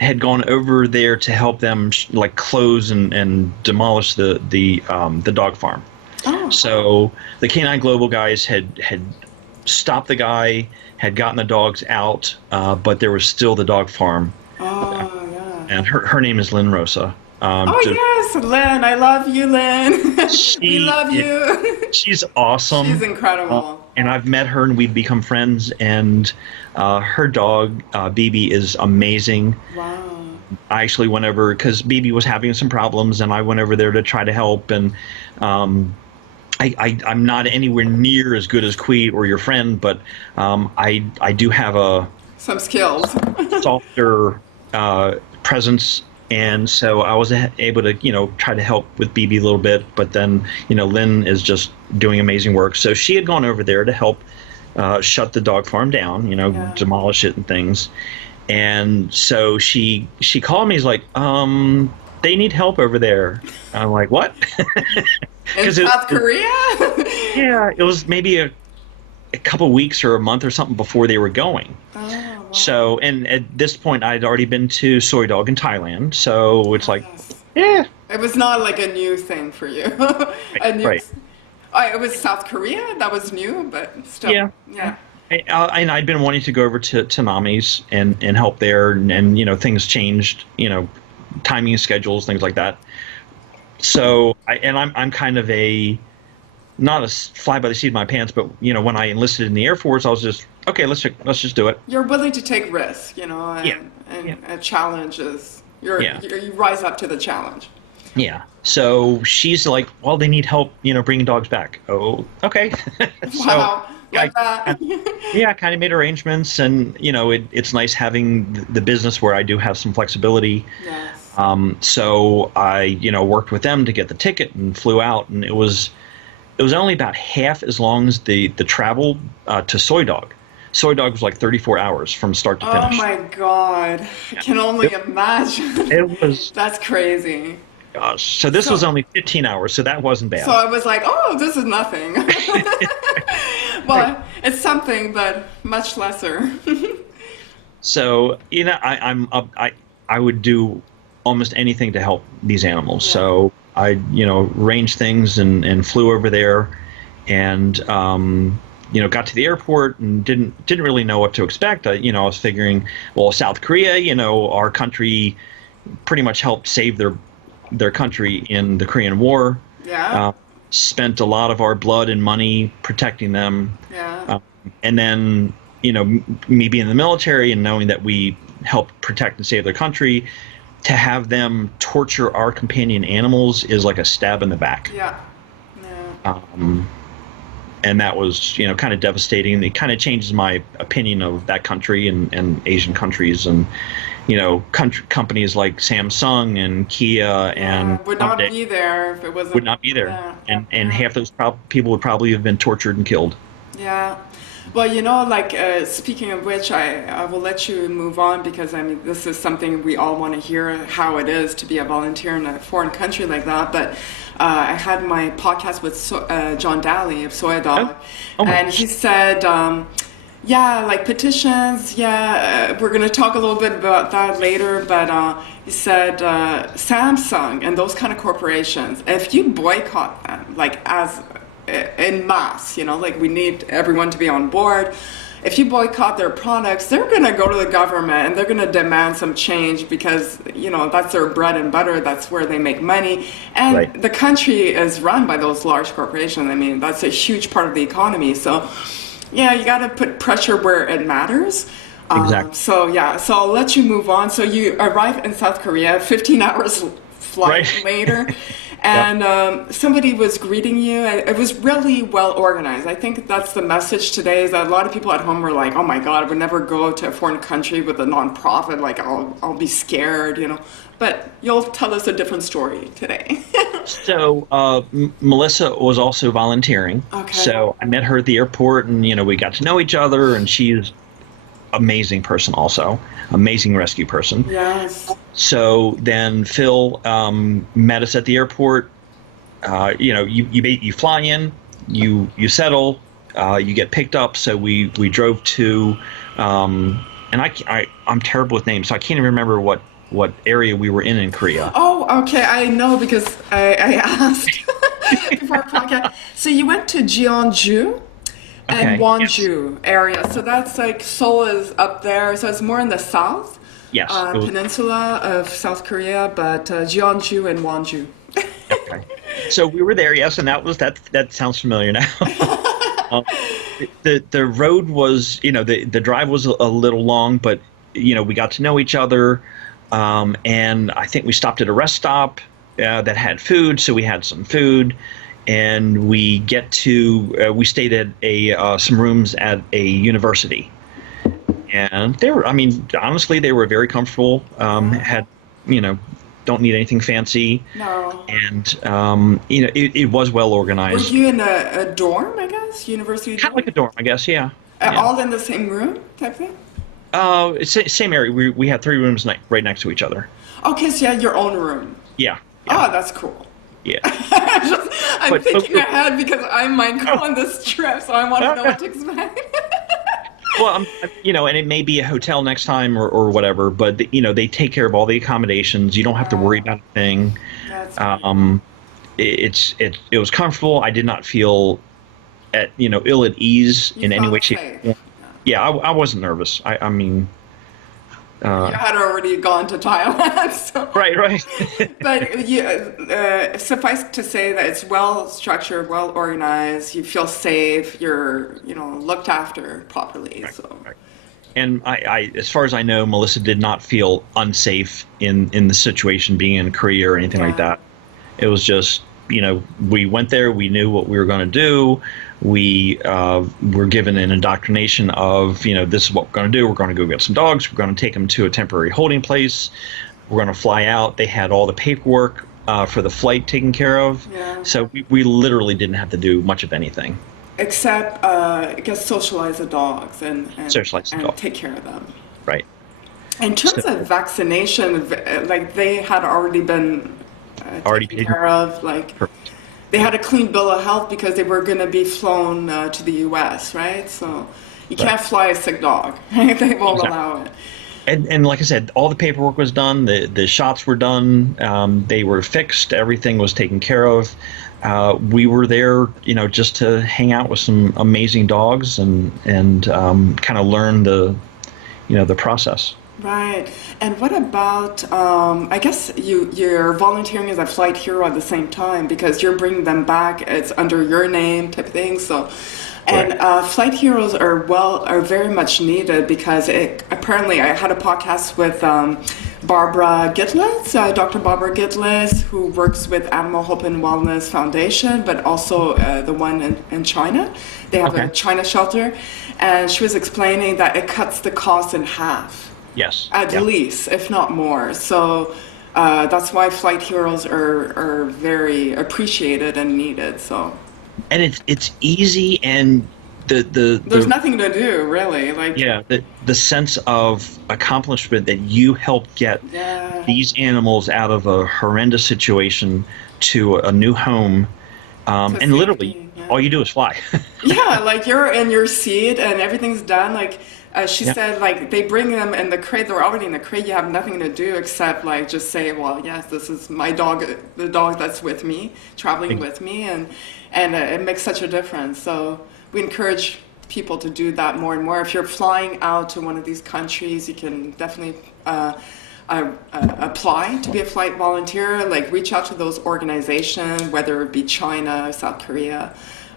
had gone over there to help them close and demolish the dog farm. Oh. So the Canine Global guys had stopped the guy, had gotten the dogs out, but there was still the dog farm. Oh, yeah. And her name is Lynn Rosa. Yes, Lynn. I love you, Lynn. We love you. She's awesome. She's incredible. And I've met her and we've become friends. And her dog, BB, is amazing. Wow. I actually went over because BB was having some problems, and I went over there to try to help. And I'm not anywhere near as good as Kui or your friend, but I do have some skills, softer presence, and so I was able to try to help with BB a little bit. But then Lynn is just doing amazing work. So she had gone over there to help shut the dog farm down, demolish it and things. And so she called me. He's like, they need help over there. I'm like, what? In South Korea? Yeah, it was maybe a couple weeks or a month or something before they were going. Oh, wow. So, and at this point, I'd already been to Soi Dog in Thailand. So it's like, yes. It was not like a new thing for you. Right. It was South Korea. That was new, but still. Yeah. And I'd been wanting to go over to Nami's and help there, and things changed, timing schedules, things like that. So I'm kind of not a fly by the seat of my pants, but when I enlisted in the Air Force, I was just okay. Let's just do it. You're willing to take risks, and challenges. You rise up to the challenge. Yeah. So she's like, well, they need help, bringing dogs back. Oh, okay. Wow. Like that. I kind of made arrangements, and it's nice having the business where I do have some flexibility. Yes. So I worked with them to get the ticket and flew out, and it was only about half as long as the travel to Soi Dog. Soi Dog was like 34 hours from start to finish. Oh my God! I can only imagine. It was. That's crazy. Gosh. So this was only 15 hours, so that wasn't bad. So I was like, oh, this is nothing. Well, it's something, but much lesser. So, I would do almost anything to help these animals. Yeah. So I, arranged things and flew over there, and got to the airport and didn't really know what to expect. I was figuring, well, South Korea, our country pretty much helped save their country in the Korean War. Yeah. Spent a lot of our blood and money protecting them. Yeah. And then, me being in the military and knowing that we helped protect and save their country, to have them torture our companion animals is like a stab in the back. Yeah. Yeah. And that was, kind of devastating. It kind of changes my opinion of that country and Asian countries, and companies like Samsung and Kia and would not Hyundai be there if it wasn't. would not be there, Yeah. and half those people would probably have been tortured and killed. Yeah. Well, speaking of which, I will let you move on, because I mean, this is something we all want to hear, how it is to be a volunteer in a foreign country like that. But I had my podcast with John Daly of Soi Dog, and he said, petitions, we're going to talk a little bit about that later, but he said Samsung and those kind of corporations, if you boycott them, as en masse, we need everyone to be on board. If you boycott their products, they're going to go to the government and they're going to demand some change, because, that's their bread and butter. That's where they make money. And Right. The country is run by those large corporations. I mean, that's a huge part of the economy. So, yeah, you got to put pressure where it matters. Exactly. So I'll let you move on. So you arrive in South Korea, 15 hours flight Right. later. And somebody was greeting you. It was really well organized. I think that's the message today, is that a lot of people at home were like, oh my God, I would never go to a foreign country with a nonprofit. I'll be scared, But you'll tell us a different story today. So Melissa was also volunteering. Okay. So I met her at the airport, and we got to know each other, and she's amazing person, also amazing rescue person. Yes. So then Phil met us at the airport. You fly in, you settle, you get picked up. So we drove to, and I'm terrible with names, so I can't even remember what area we were in Korea. Oh, okay. I know, because I asked before our podcast. So you went to Jeonju and Okay, Wonju area. So that's like Seoul is up there. So it's more in the south. Yes. It was- Peninsula of South Korea, but Jeonju and Wonju. Okay. So we were there, yes, and that sounds familiar now. The road was, the drive was a little long, but we got to know each other, and I think we stopped at a rest stop that had food, so we had some food, and we stayed at some rooms at a university. And honestly, they were very comfortable. Had, don't need anything fancy. No. And, it was well Were organized. you in a dorm, I guess? University Kind dorm? of like a dorm, I guess, yeah. Yeah. All in the same room type thing? It's same area. We had 3 rooms right next to each other. Okay, so you had your own room. Yeah. Oh, that's cool. Yeah. I'm thinking ahead, because I might go on this trip, so I want to know what to expect. Well, and it may be a hotel next time or whatever, but they take care of all the accommodations. You don't have to worry about a thing. That's It was comfortable. I did not feel ill at ease in any way, shape, safe. or form. Yeah, I wasn't nervous. You had already gone to Thailand, so. Right. But suffice to say that it's well structured, well organized. You feel safe. You're, looked after properly. Right, So. right. And I, as far as I know, Melissa did not feel unsafe in the situation, being in Korea or anything like that. It was just, we went there. We knew what we were going to do. We were given an indoctrination of, this is what we're going to do. We're going to go get some dogs. We're going to take them to a temporary holding place. We're going to fly out. They had all the paperwork for the flight taken care of. Yeah. So we literally didn't have to do much of anything. Except, I guess, socialize the dogs and Socialize the dog. take care of them. Right. In terms of vaccination, they had already been Already taken paid. care of. Perfect. They had a clean bill of health because they were going to be flown to the U.S., right? So You Right. can't fly a sick dog. Right? They won't Exactly. allow it. And like I said, all the paperwork was done. The shots were done. They were fixed. Everything was taken care of. We were there, just to hang out with some amazing dogs and kind of learn the process. Right. And what about, I guess you're volunteering as a flight hero at the same time because you're bringing them back. It's under your name type of thing. So, and Correct. flight heroes are very much needed because apparently I had a podcast with Barbara Gitlitz, Dr. Barbara Gitlitz, who works with Animal Hope and Wellness Foundation, but also the one in China. They have a Okay. China shelter. And she was explaining that it cuts the cost in half Yes. at Yeah. least, if not more. So that's why flight heroes are very appreciated and needed. So And it's easy, and there's the nothing to do really. Like yeah, the sense of accomplishment that you helped get yeah, these animals out of a horrendous situation to a new home, to and literally safety. Yeah. all you do is fly. Yeah, like you're in your seat and everything's done. Like she Yeah. said, like they bring them in the crate. They're already in the crate. You have nothing to do except like just say, well, yes, this is my dog, the dog that's with me, traveling with me, and it makes such a difference. So we encourage people to do that more and more. If you're flying out to one of these countries, you can definitely. Apply to be a flight volunteer, like reach out to those organizations, whether it be China, South Korea,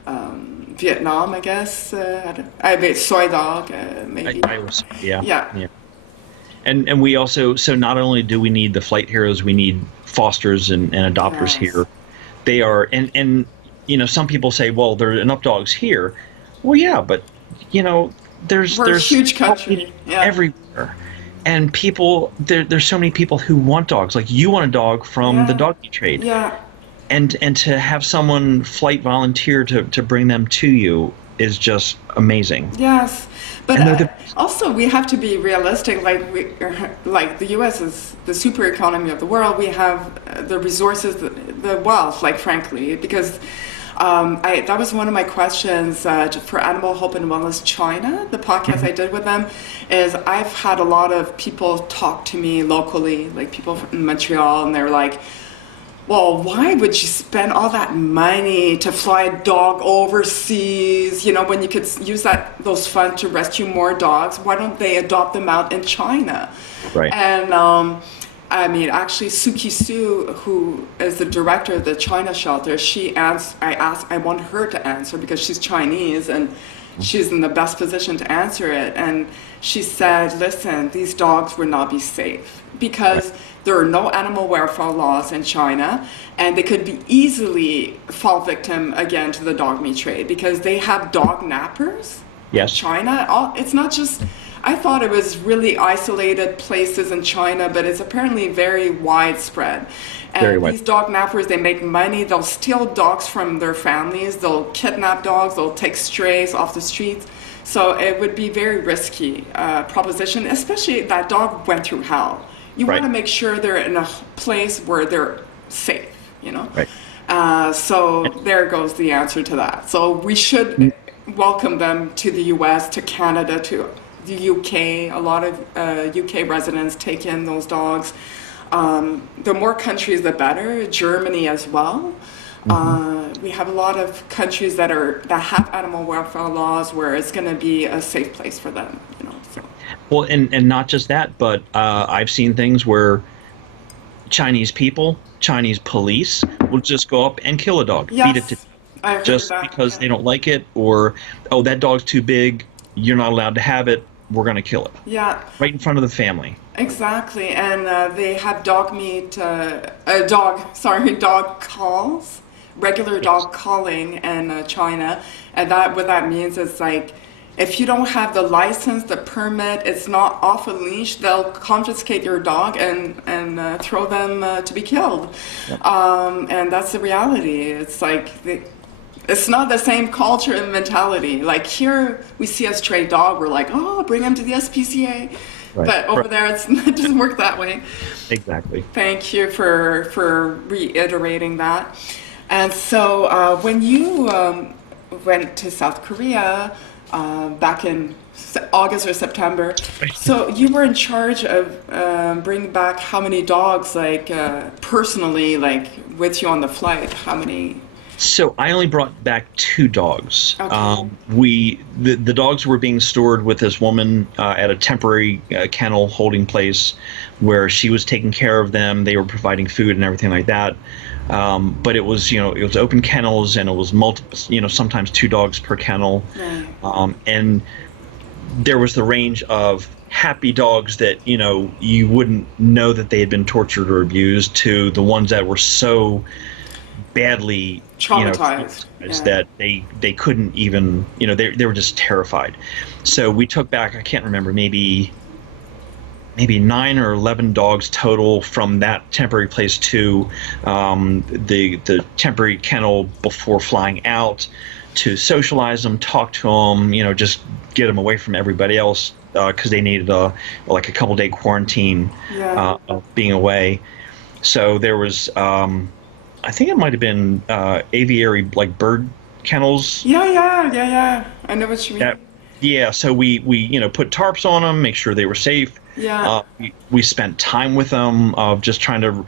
Vietnam, I guess. I mean, Soi Dog, maybe. I was yeah, Yeah. yeah. And we also, so not only do we need the flight heroes, we need fosters and adopters Yes. here. They are, and some people say, well, there are enough dogs here. Well, yeah, but there's We're a huge help country. Yeah. everywhere. And there's so many people who want dogs. Like you want a dog from the Yeah. doggy trade, Yeah. and to have someone flight volunteer to bring them to you is just amazing. Yes, but And they're the also we have to be realistic. Like the U.S. is the super economy of the world. We have the resources, the wealth. Like frankly, because that was one of my questions for Animal Hope and Wellness China. The podcast I did with them is I've had a lot of people talk to me locally, like people from Montreal, and they're like, well, why would you spend all that money to fly a dog overseas? When you could use those funds to rescue more dogs, why don't they adopt them out in China? right. And I mean, actually, Suki Su, who is the director of the China shelter, I want her to answer because she's Chinese and she's in the best position to answer it. And she said, listen, these dogs will not be safe because there are no animal welfare laws in China, and they could be easily fall victim again to the dog meat trade because they have dog nappers. Yes. China, it's not just. I thought it was really isolated places in China, but it's apparently very widespread. And Very wide. these dog nappers, they make money. They'll steal dogs from their families. They'll kidnap dogs. They'll take strays off the streets. So it would be very risky proposition, especially if that dog went through hell. You Right. want to make sure they're in a place where they're safe, Right. So there goes the answer to that. So we should welcome them to the U.S., to Canada, to the UK. A lot of UK residents take in those dogs. The more countries, the better. Germany as well. We have a lot of countries that have animal welfare laws where it's going to be a safe place for them. So. Well, and not just that, but I've seen things where Chinese police will just go up and kill a dog, Yes, beat it to I heard just that. because Yeah. they don't like it, or oh, that dog's too big, you're not allowed to have it, we're going to kill it Yeah. right in front of the family. Exactly, and they have dog calls, regular dog calling in China, and what that means is like, if you don't have the license, the permit, it's not off a leash, they'll confiscate your dog and throw them to be killed, and that's the reality. It's like it's not the same culture and mentality. Like here, we see a stray dog, we're like, oh, bring him to the SPCA. Right. But over there, it doesn't work that way. Exactly. Thank you for reiterating that. And so when you went to South Korea back in August or September. So you were in charge of bringing back how many dogs, like personally, like with you on the flight? How many? So I only brought back 2 dogs. Okay. The dogs were being stored with this woman at a temporary kennel holding place where she was taking care of them. They were providing food and everything like that. But it was, it was open kennels, and it was multiple, sometimes 2 dogs per kennel. Right. And there was the range of happy dogs that, you wouldn't know that they had been tortured or abused, to the ones that were so badly Traumatized. that they couldn't even, they were just terrified. So we took back, I can't remember, maybe 9 or 11 dogs total from that temporary place to the temporary kennel before flying out, to socialize them, talk to them, just get them away from everybody else, because they needed a couple day quarantine of being away. So there was, I think it might have been aviary, like bird kennels. Yeah. I know what you mean. So we put tarps on them, make sure they were safe. Yeah. We spent time with them, just trying to,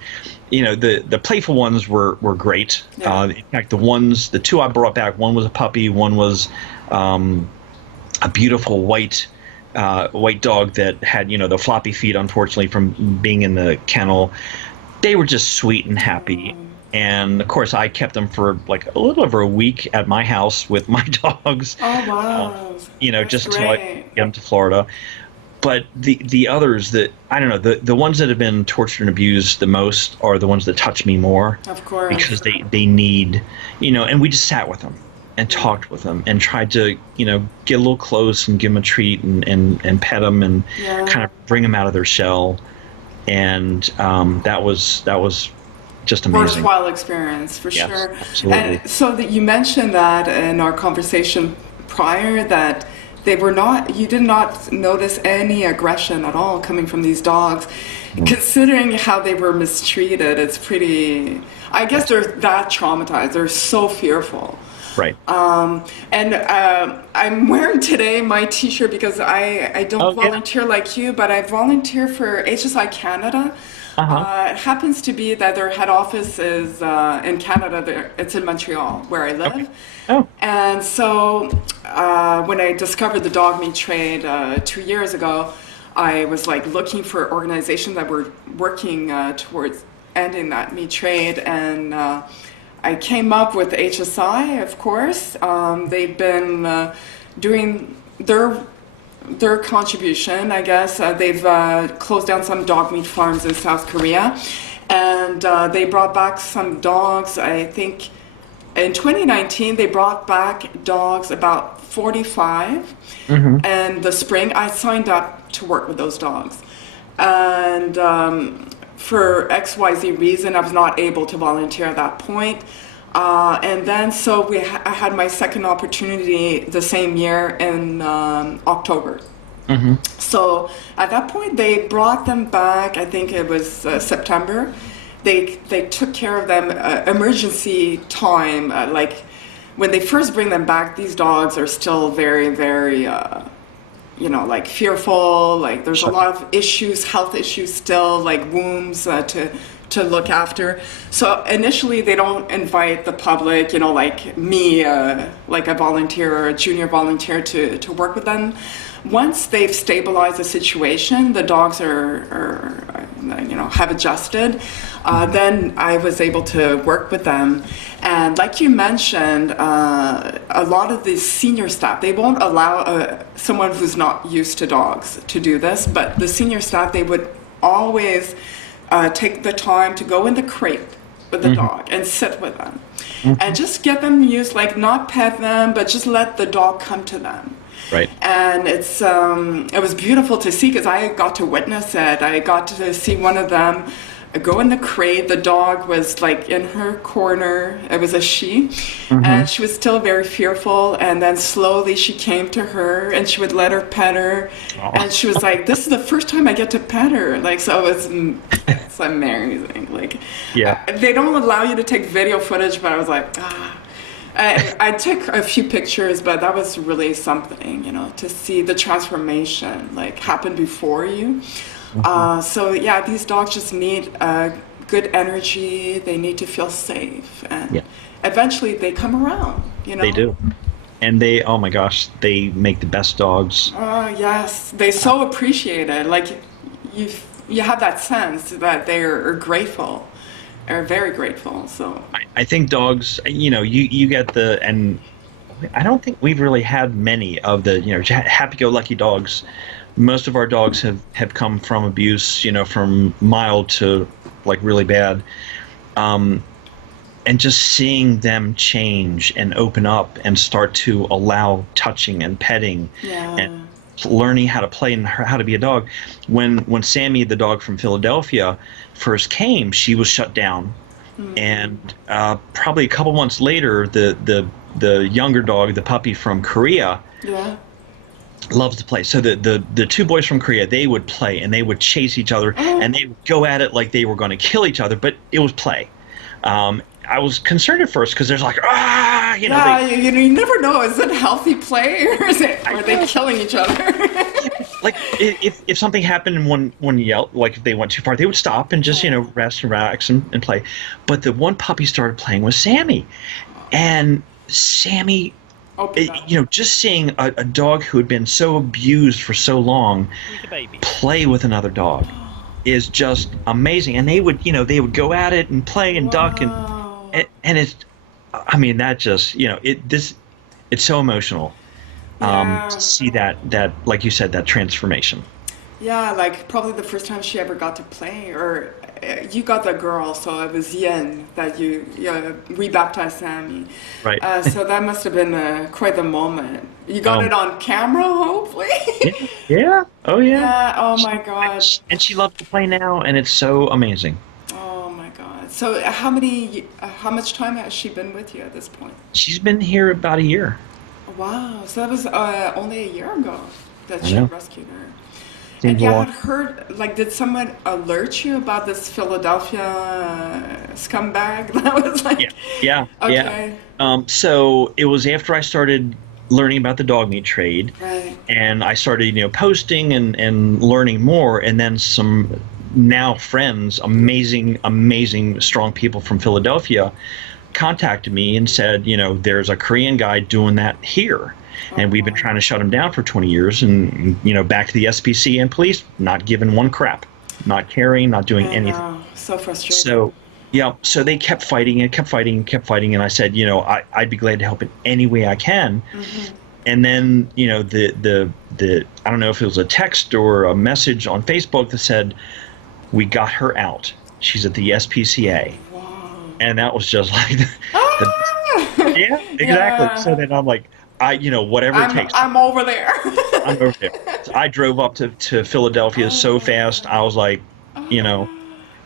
the playful ones were great. Yeah. In fact, the 2 I brought back, one was a puppy, one was a beautiful white dog that had, the floppy feet, unfortunately, from being in the kennel. They were just sweet and happy. And of course, I kept them for like a little over a week at my house with my dogs. Oh wow! Just until I get them to Florida. But the others that, I don't know, the ones that have been tortured and abused the most are the ones that touch me more. Of course. Because they need, and we just sat with them and talked with them and tried to, get a little close and give them a treat and pet them and kind of bring them out of their shell. And that was just amazing. Worthwhile experience, for sure. Absolutely. And so that you mentioned that in our conversation prior, that you did not notice any aggression at all coming from these dogs. Considering how they were mistreated, it's pretty, I guess they're that traumatized. They're so fearful. Right. And I'm wearing today my t-shirt because I don't volunteer like you, but I volunteer for HSI Canada. It happens to be that their head office is in Canada. It's in Montreal, where I live. Okay. Oh. And so when I discovered the dog meat trade 2 years ago, I was like looking for organizations that were working towards ending that meat trade, and I came up with HSI, of course. They've been doing their contribution, I guess. They've closed down some dog meat farms in South Korea, and they brought back some dogs. I think in 2019 they brought back dogs, about 45. And the spring I signed up to work with those dogs, and for XYZ reason I was not able to volunteer at that point. And then so I had my second opportunity the same year in October. So at that point they brought them back. I think it was September. They took care of them emergency time. Like when they first bring them back, these dogs are still very, very like fearful. Like there's a lot of issues, health issues still, like wounds to look after. So initially they don't invite the public, like me, like a volunteer or a junior volunteer to work with them. Once they've stabilized the situation, the dogs are have adjusted, then I was able to work with them. And like you mentioned, a lot of the senior staff, they won't allow someone who's not used to dogs to do this, but the senior staff, they would always take the time to go in the crate with the dog and sit with them and just get them used, like not pet them, but just let the dog come to them. Right. And it was beautiful to see because I got to witness it. I got to see one of them go in the crate. The dog was like in her corner. It was a she, and she was still very fearful. And then slowly she came to her, and she would let her pet her. And she was like, "This is the first time I get to pet her." Like, so it's amazing. Like, they don't allow you to take video footage, but I was like, I took a few pictures, but that was really something, to see the transformation like happen before you. So yeah, these dogs just need good energy. They need to feel safe, and Yeah, eventually they come around. they do. And they, oh my gosh, they make the best dogs. Yes, they so appreciate it. Like you, you have that sense that they're grateful, are very grateful. So I think dogs, you get and I don't think we've really had many of the, happy-go-lucky dogs. Most of our dogs have come from abuse, from mild to like really bad. And just seeing them change and open up and start to allow touching and petting and learning how to play and how to be a dog. When Sammy, the dog from Philadelphia, first came, she was shut down. And probably a couple months later, the younger dog, the puppy from Korea, loves to play. So the two boys from Korea, they would play and they would chase each other and they would go at it like they were going to kill each other, but it was play. I was concerned at first because there's like, you never know. Is it healthy play or are they killing each other? Like if something happened and one yelled, like if they went too far, they would stop and just rest and relax and play. But the one puppy started playing with Sammy, and Sammy, just seeing a dog who had been so abused for so long play with another dog is just amazing. And they would go at it and play and duck and it's, I mean, that just, it's so emotional. To see that like you said, that transformation. Yeah, like probably the first time she ever got to play, or you got the girl, so it was Yen that you rebaptized Sammy. Right. So that must have been quite the moment. You got it on camera, hopefully. Yeah. Oh yeah. Yeah. Oh my gosh. And she loves to play now, and it's so amazing. Oh my God. So how much time has she been with you at this point? She's been here about a year. Wow, so that was only a year ago that she rescued her. Seems And I had heard, like, did someone alert you about this Philadelphia scumbag? That was like, yeah. okay. So it was after I started learning about the dog meat trade, Right. and I started, posting and learning more, and then some now friends, amazing, strong people from Philadelphia contacted me and said, there's a Korean guy doing that here. And we've been trying to shut him down for 20 years. And, back to the SPC and police, not giving one crap, not caring, not doing anything. So frustrating. So they kept fighting and kept fighting. And I said, I'd be glad to help in any way I can. Mm-hmm. And then, the I don't know if it was a text or a message on Facebook that said, we got her out. She's at the SPCA. And that was just like, yeah, exactly. Yeah. So then I'm like, whatever it takes. I'm over there. I'm over there. So I drove up to Philadelphia so fast. I was like,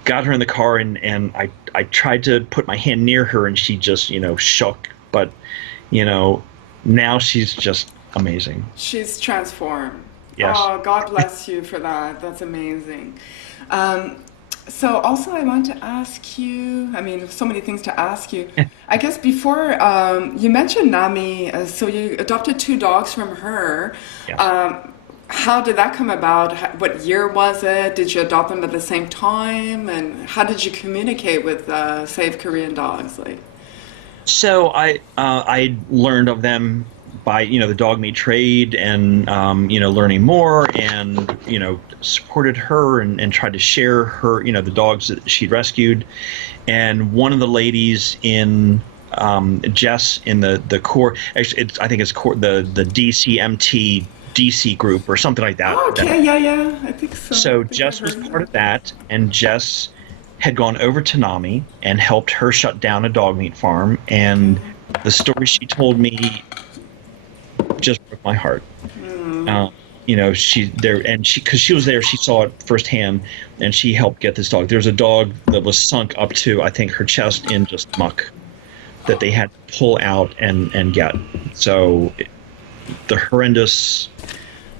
got her in the car and I tried to put my hand near her and she just, shook. But, now she's just amazing. She's transformed. Yes. Oh, God bless you for that. That's amazing. So also I want to ask you, so many things to ask you. I guess before, you mentioned Nami, so you adopted 2 dogs from her. Yes. How did that come about? What year was it? Did you adopt them at the same time? And how did you communicate with Save Korean Dogs? So I learned of them by the dog meat trade and learning more and supported her and tried to share her the dogs that she'd rescued. And one of the ladies in Jess in the core, actually I think it's core, the DCMT DC group or something like that. Oh, okay, yeah, I think so. So Jess was part of that, and Jess had gone over to Nami and helped her shut down a dog meat farm. And the story she told me just broke my heart. She there, and because she was there, she saw it firsthand, and she helped get this dog. There's a dog that was sunk up to, I think, her chest in just muck that they had to pull out and get. So the horrendous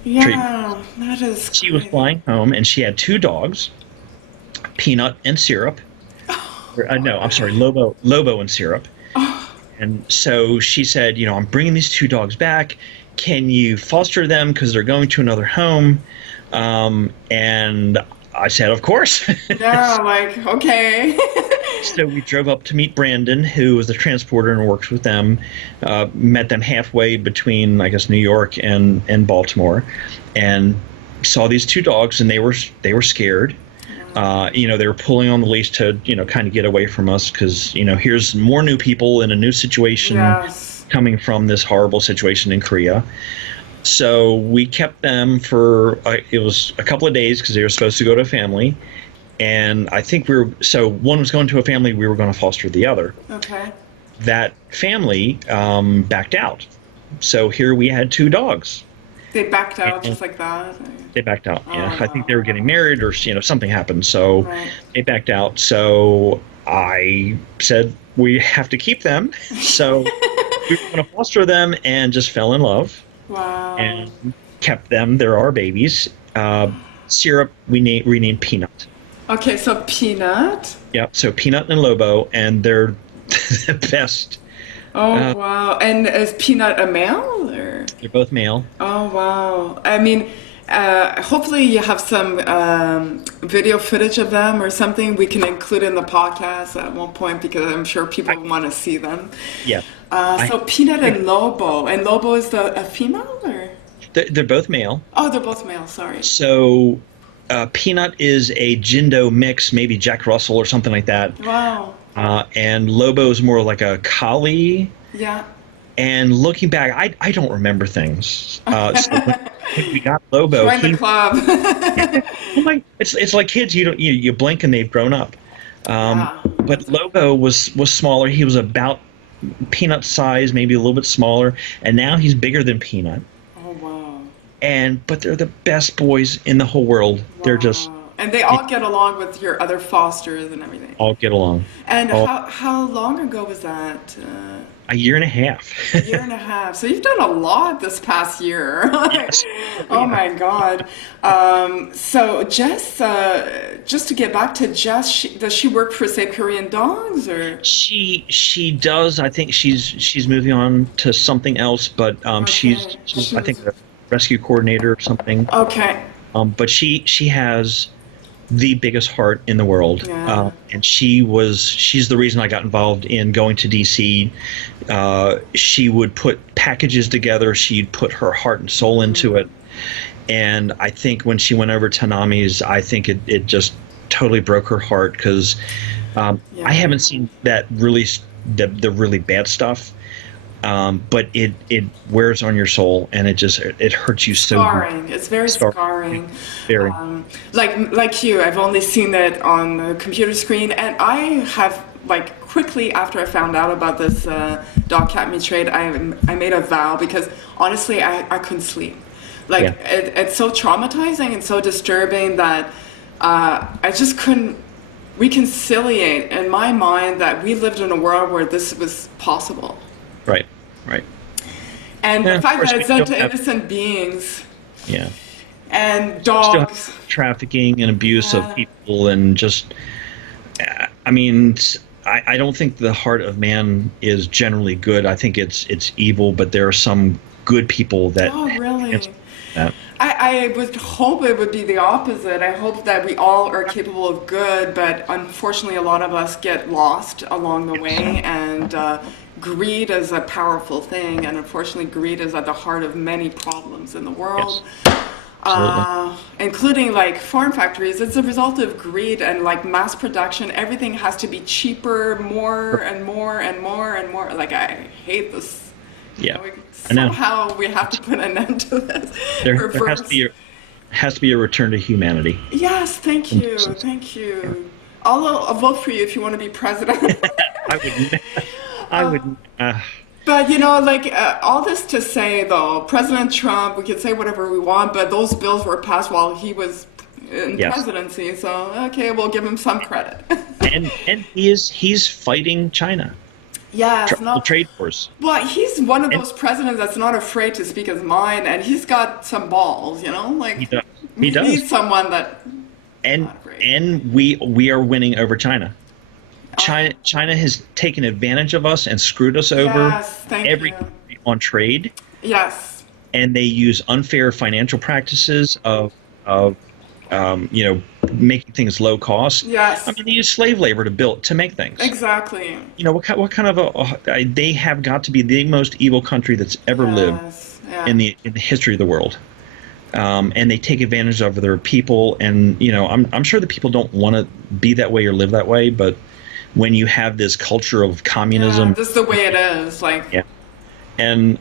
treatment. That is She was flying home, and she had 2 dogs, Peanut and Syrup. No, I'm sorry, Lobo and Syrup. And so she said, I'm bringing these two dogs back. Can you foster them because they're going to another home? And I said, of course. Yeah, like, okay. So we drove up to meet Brandon, who was the transporter and works with them. Met them halfway between, I guess, New York and Baltimore, and saw these two dogs, and they were scared. They were pulling on the leash to, kind of get away from us because, here's more new people in a new situation coming from this horrible situation in Korea. So we kept them for, it was a couple of days because they were supposed to go to a family. And I think one was going to a family, we were going to foster the other. Okay. That family backed out. So here we had two dogs. They backed out just like that? They backed out, yeah. I think they were getting married or, something happened. So they backed out. So I said, we have to keep them. So we were going to foster them and just fell in love. Wow. And kept them. They're our babies. Syrup, we renamed Peanut. Okay, so Peanut. Yeah, so Peanut and Lobo, and they're the best. Oh, wow. And is Peanut a male? Or? They're both male. Oh, wow. I mean, hopefully you have some video footage of them or something we can include in the podcast at one point because I'm sure people want to see them. Yeah. So Peanut and Lobo. And Lobo is a female? Or? They're both male. Oh, they're both male, sorry. So Peanut is a Jindo mix, maybe Jack Russell or something like that. Wow. And Lobo is more like a collie. Yeah. And looking back, I don't remember things. So when we got Lobo, join the club. It's like kids. You blink and they've grown up. But Lobo was smaller. He was about Peanut size, maybe a little bit smaller, and now he's bigger than Peanut. Oh wow! But they're the best boys in the whole world. Wow. They're just. And they all get along with your other fosters and everything. All get along. And how long ago was that? A year and a half. A year and a half. So you've done a lot this past year. Yes. Oh my God. So Jess, just to get back to Jess, does she work for Save Korean Dogs or? She does. I think she's moving on to something else, but she's I think a rescue coordinator or something. Okay. But she has the biggest heart in the world, and she's the reason I got involved in going to DC. She would put packages together. She'd put her heart and soul into it, and I think when she went over to Nami's, I think it just totally broke her heart because I haven't seen that really the really bad stuff. But it wears on your soul and it hurts you so scarring. It's very scarring. Very. Like you, I've only seen it on the computer screen, and I have quickly after I found out about this dog cat meat trade, I made a vow because honestly I couldn't sleep. It's so traumatizing and so disturbing that I just couldn't reconciliate in my mind that we lived in a world where this was possible. Right. And the fact that it's done to innocent beings. Yeah. And dogs. Trafficking and abuse of people and just, I mean, I don't think the heart of man is generally good. I think it's evil, but there are some good people that. Oh, really? That. I would hope it would be the opposite. I hope that we all are capable of good, but unfortunately a lot of us get lost along the way, and greed is a powerful thing, and unfortunately greed is at the heart of many problems in the world. Yes. Including farm factories. It's a result of greed and mass production. Everything has to be cheaper, more and more and more and more. I hate this. Yeah. Somehow we have to put an end to this. There has to be a return to humanity. Yes, thank you. I'll vote for you if you want to be president. I wouldn't. But all this to say though, President Trump, we can say whatever we want, but those bills were passed while he was in presidency. So okay, we'll give him some credit. and he's fighting China. Yes, trade wars. Well, he's one of those presidents that's not afraid to speak his mind, and he's got some balls. He does. He does. Needs someone that. And we are winning over China. China has taken advantage of us and screwed us over Yes, thank every you. country on trade, Yes. and they use unfair financial practices of you know, making things low cost. I Yes. mean, they use slave labor to make things. Exactly. You know, what kind of they have got to be the most evil country that's ever lived Yes. Yeah. in the history of the world. And they take advantage of their people, and you know, I'm sure the people don't want to be that way or live that way, but when you have this culture of Yeah. communism, This is the way it is. Like, yeah. And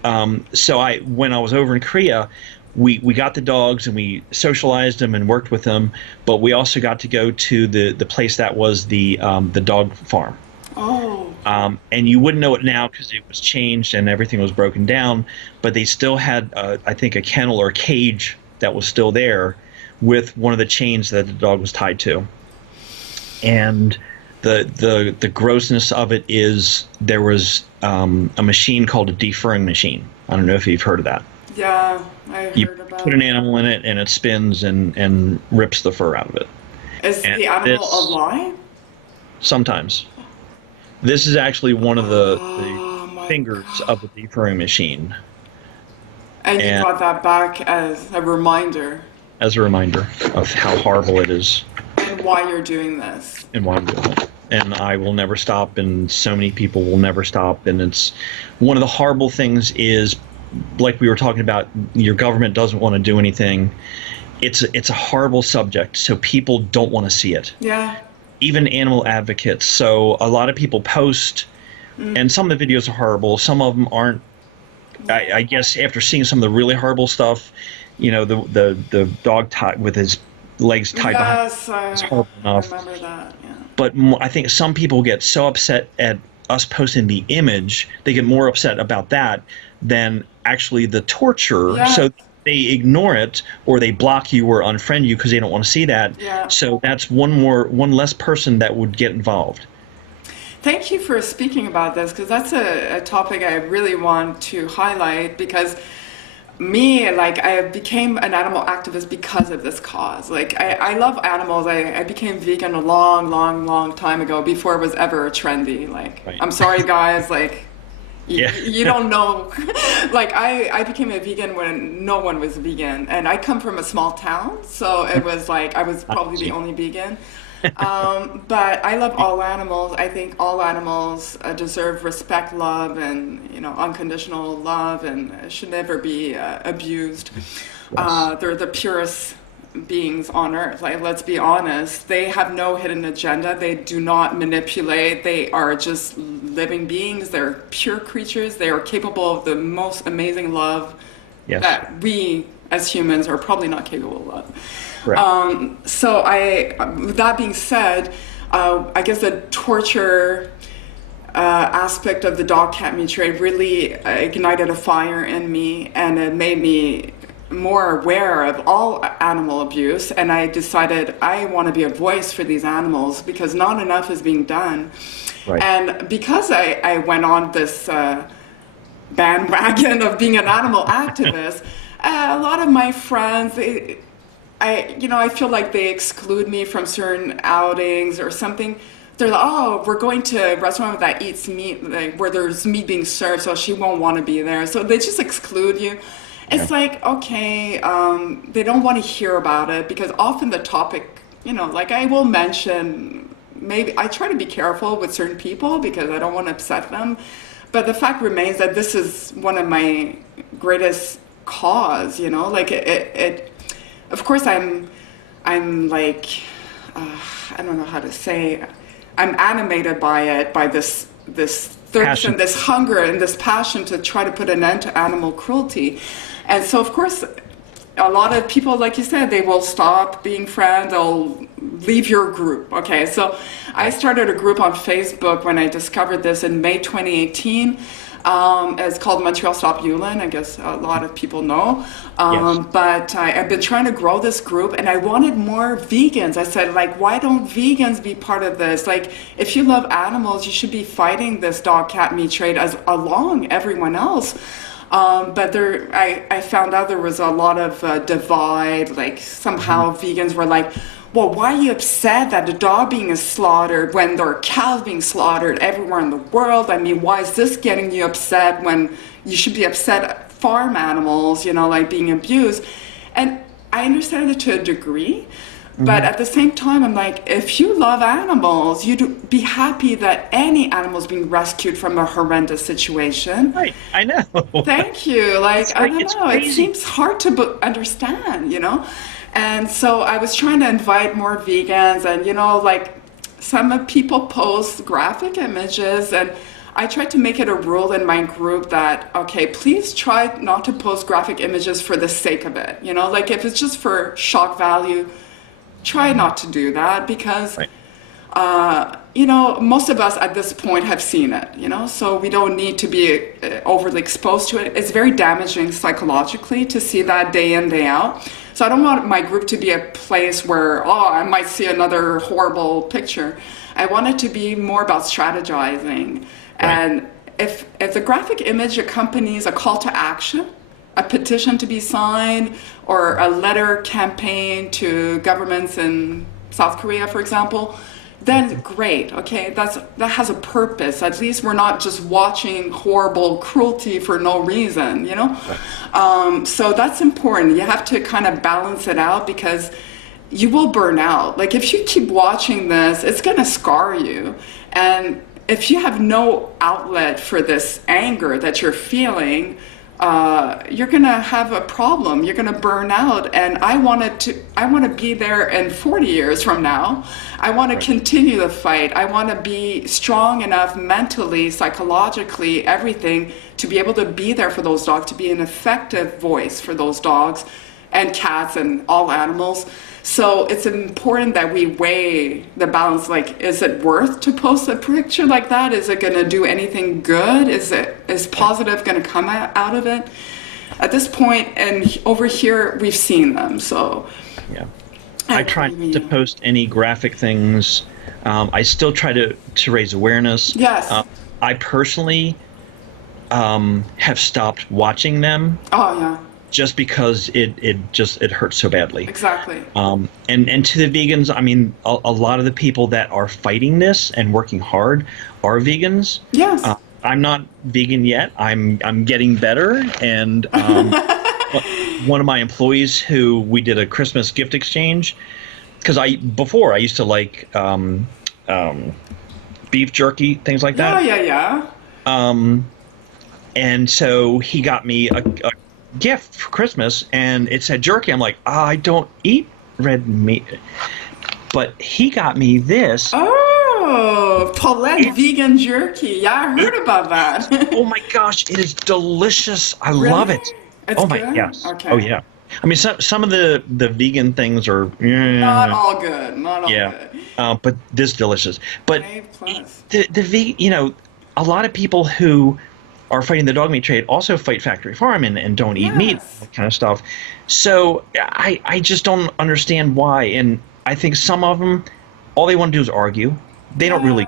so when I was over in Korea, we got the dogs and we socialized them and worked with them, but we also got to go to the place that was the dog farm. oh, And you wouldn't know it now because it was changed and everything was broken down, but they still had, I think, a kennel or a cage that was still there with one of the chains that the dog was tied to. And the grossness of it is there was a machine called a defurring machine. I don't know if you've heard of that. yeah. I You heard about put an it. animal in it and it spins and rips the fur out of it. Is And the animal this alive? sometimes. This is actually one of the Oh my fingers God. of the defurring machine. And you And got that back as a reminder as a reminder of how horrible it is and why you're doing this. and why I'm doing it. And I will never stop, and so many people will never stop. And it's one of the horrible things is, like we were talking about, your government doesn't want to do anything. It's a horrible subject, so people don't want to see it. Yeah. Even animal advocates. So a lot of people post, and some of the videos are horrible. Some of them aren't. I guess after seeing some of the really horrible stuff, you know, the dog tied with his legs tied behind Yes, is horrible enough. remember that. Yeah. But I think some people get so upset at us posting the image, they get more upset about that than actually the torture. Yeah. So they ignore it, or they block you or unfriend you because they don't want to see that. Yeah. So that's one less person that would get involved. Thank you for speaking about this, because that's a topic I really want to highlight, because me, like, I became an animal activist because of this cause. Like, I love animals. I became vegan a long time ago, before it was ever trendy. Like, Right. I'm sorry guys, like, Yeah. you don't know. Like, I became a vegan when no one was vegan, and I come from a small town, so it was like I was probably the only vegan. But I love all animals. I think all animals deserve respect, love, and, you know, unconditional love, and should never be abused. They're the purest beings on earth. Like, let's be honest. They have no hidden agenda. They do not manipulate. They are just living beings. They're pure creatures. They are capable of the most amazing love Yes. that we as humans are probably not capable of. Correct. So with that being said, I guess the torture aspect of the dog cat meat trade really ignited a fire in me, and it made me more aware of all animal abuse. And I decided I want to be a voice for these animals, because not enough is being done. Right. And because I went on this bandwagon of being an animal activist, a lot of my friends, I feel like they exclude me from certain outings or something. They're like, oh, we're going to a restaurant that eats meat, like, where there's meat being served, so she won't want to be there. So they just exclude you. It's like, okay, they don't want to hear about it, because often the topic, like, I will mention, maybe I try to be careful with certain people because I don't want to upset them. But the fact remains that this is one of my greatest cause, like it of course I'm like, I don't know how to say, I'm animated by it, by this thirst Passion. and this hunger and this passion to try to put an end to animal cruelty. And so, of course, a lot of people, like you said, they will stop being friends, they'll leave your group. Okay, so I started a group on Facebook when I discovered this in May 2018. It's called Montreal Stop Yulin. I guess a lot of people know. Yes. But I've been trying to grow this group, and I wanted more vegans. I said, like, why don't vegans be part of this? Like, if you love animals, you should be fighting this dog cat meat trade as along everyone else. But I found out there was a lot of divide. Like, somehow vegans were like, well, why are you upset that the dog being slaughtered when there are cows being slaughtered everywhere in the world? I mean, why is this getting you upset when you should be upset at farm animals, like being abused? And I understand it to a degree, but at the same time, I'm like, if you love animals, you'd be happy that any animal is being rescued from a horrendous situation. Right, I know. Thank you. Like, I don't know, it crazy. seems hard to understand, And so I was trying to invite more vegans, and, like some people post graphic images, and I tried to make it a rule in my group that, okay, please try not to post graphic images for the sake of it. Like if it's just for shock value, try not to do that because, Right. Most of us at this point have seen it, so we don't need to be overly exposed to it. It's very damaging psychologically to see that day in, day out. So I don't want my group to be a place where, I might see another horrible picture. I want it to be more about strategizing. Right. And if the graphic image accompanies a call to action, a petition to be signed, or a letter campaign to governments in South Korea, for example, then great, okay, that has a purpose. At least we're not just watching horrible cruelty for no reason, Right. So that's important. You have to kind of balance it out because you will burn out. Like if you keep watching this, it's gonna scar you. And if you have no outlet for this anger that you're feeling, you're gonna have a problem. You're gonna burn out, and I want to be there in 40 years from now. I want to continue the fight. I want to be strong enough mentally, psychologically, everything to be able to be there for those dogs, to be an effective voice for those dogs and cats and all animals. So it's important that we weigh the balance. Like, is it worth to post a picture like that? Is it going to do anything good? Is positive going to come out of it? At this point, and over here, we've seen them. So yeah, I try not to post any graphic things. I still try to raise awareness. Yes. I personally have stopped watching them. Oh yeah. Just because it hurts so badly. Exactly. And to the vegans, I mean, a lot of the people that are fighting this and working hard are vegans. Yes. I'm not vegan yet. I'm getting better. And one of my employees who we did a Christmas gift exchange, because before I used to like beef jerky, things like that. Yeah. And so he got me a gift for Christmas, and it said jerky. I'm like, I don't eat red meat, but he got me this. Oh, Paulette vegan jerky. Yeah, I heard about that. Oh my gosh, it is delicious. I Really? love it. It's oh my good? yes. Okay. Oh yeah. I mean, some of the vegan things are not all good. Not all good. But this is delicious. But A+. the a lot of people who are fighting the dog meat trade also fight factory farm and don't eat meat, that kind of stuff. So I just don't understand why. And I think some of them, all they want to do is argue. They don't really.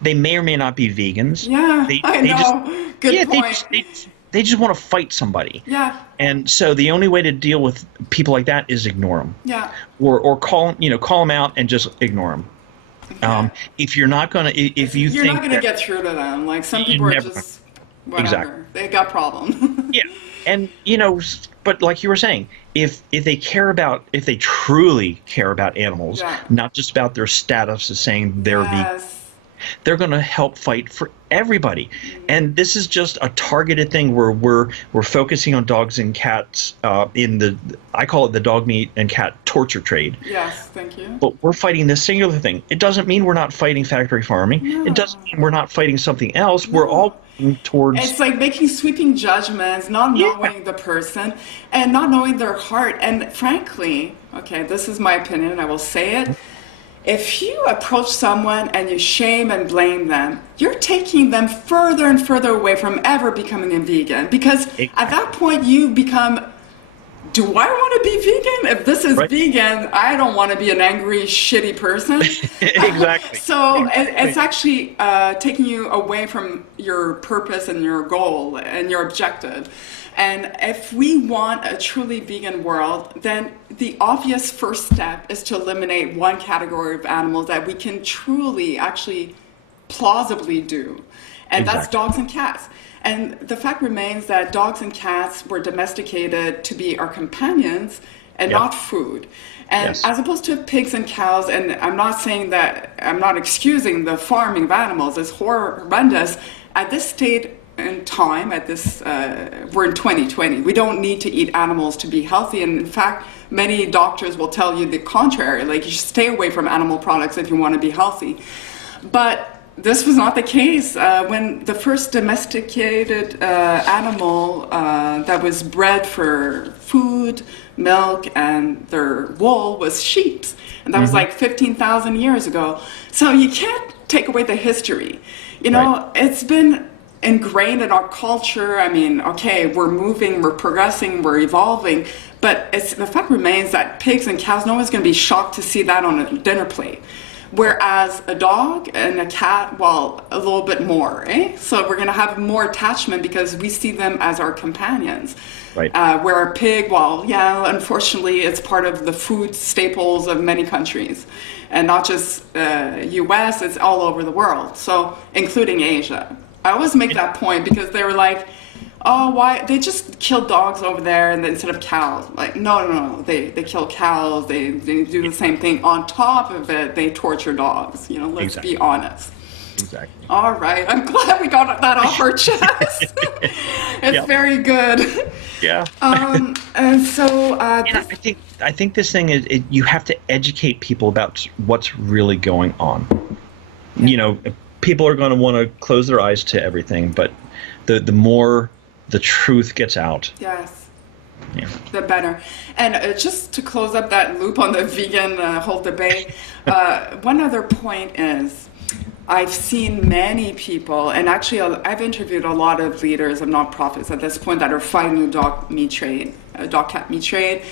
They may or may not be vegans. Yeah, I know. Good point. They just want to fight somebody. Yeah. And so the only way to deal with people like that is ignore them. Yeah. Or call them out and just ignore them. Okay. If you're not gonna, if you you're think not gonna get through to them. Like some people are just whatever. Exactly. They got problems. Yeah. And but like you were saying, if they truly care about animals, not just about their status as saying they're vegan, they're going to help fight for everybody. And this is just a targeted thing where we're focusing on dogs and cats I call it the dog meat and cat torture trade. Yes, thank you. But we're fighting this singular thing. It doesn't mean we're not fighting factory farming. No. It doesn't mean we're not fighting something else. No. We're all towards. It's like making sweeping judgments, not knowing the person and not knowing their heart. And frankly, okay, this is my opinion, I will say it. If you approach someone and you shame and blame them, you're taking them further and further away from ever becoming a vegan. Because at that point you become, do I want to be vegan? If this is vegan, I don't want to be an angry, shitty person. Exactly. So it's actually taking you away from your purpose and your goal and your objective. And if we want a truly vegan world, then the obvious first step is to eliminate one category of animals that we can truly, actually, plausibly do. And that's Exactly. dogs and cats. And the fact remains that dogs and cats were domesticated to be our companions and Yep. not food. And Yes. as opposed to pigs and cows, and I'm not saying that, I'm not excusing the farming of animals, it's horrendous. At this state in time, we're in 2020, we don't need to eat animals to be healthy. And in fact, many doctors will tell you the contrary, like you should stay away from animal products if you want to be healthy. But this was not the case. When the first domesticated animal that was bred for food, milk, and their wool was sheep. And that was like 15,000 years ago. So you can't take away the history. You know, it's been ingrained in our culture. I mean, okay, we're moving, we're progressing, we're evolving, but the fact remains that pigs and cows, no one's going to be shocked to see that on a dinner plate. Whereas a dog and a cat, well, a little bit more, eh? So we're going to have more attachment because we see them as our companions. Right. Where a pig, well, yeah, unfortunately, it's part of the food staples of many countries. And not just US, it's all over the world, so including Asia. I always make that point because they were like, oh, why? They just kill dogs over there and instead of cows. Like, no. They kill cows. They do the same thing. On top of it, they torture dogs. You know, let's be honest. Exactly. All right. I'm glad we got that off our chest. It's very good. Yeah. And so I think this thing is you have to educate people about what's really going on. Yeah. You know, people are going to want to close their eyes to everything, but the more the truth gets out. Yes. Yeah. The better. And just to close up that loop on the vegan whole debate, one other point is I've seen many people, and actually I've interviewed a lot of leaders of nonprofits at this point that are fighting the dog cat meat trade.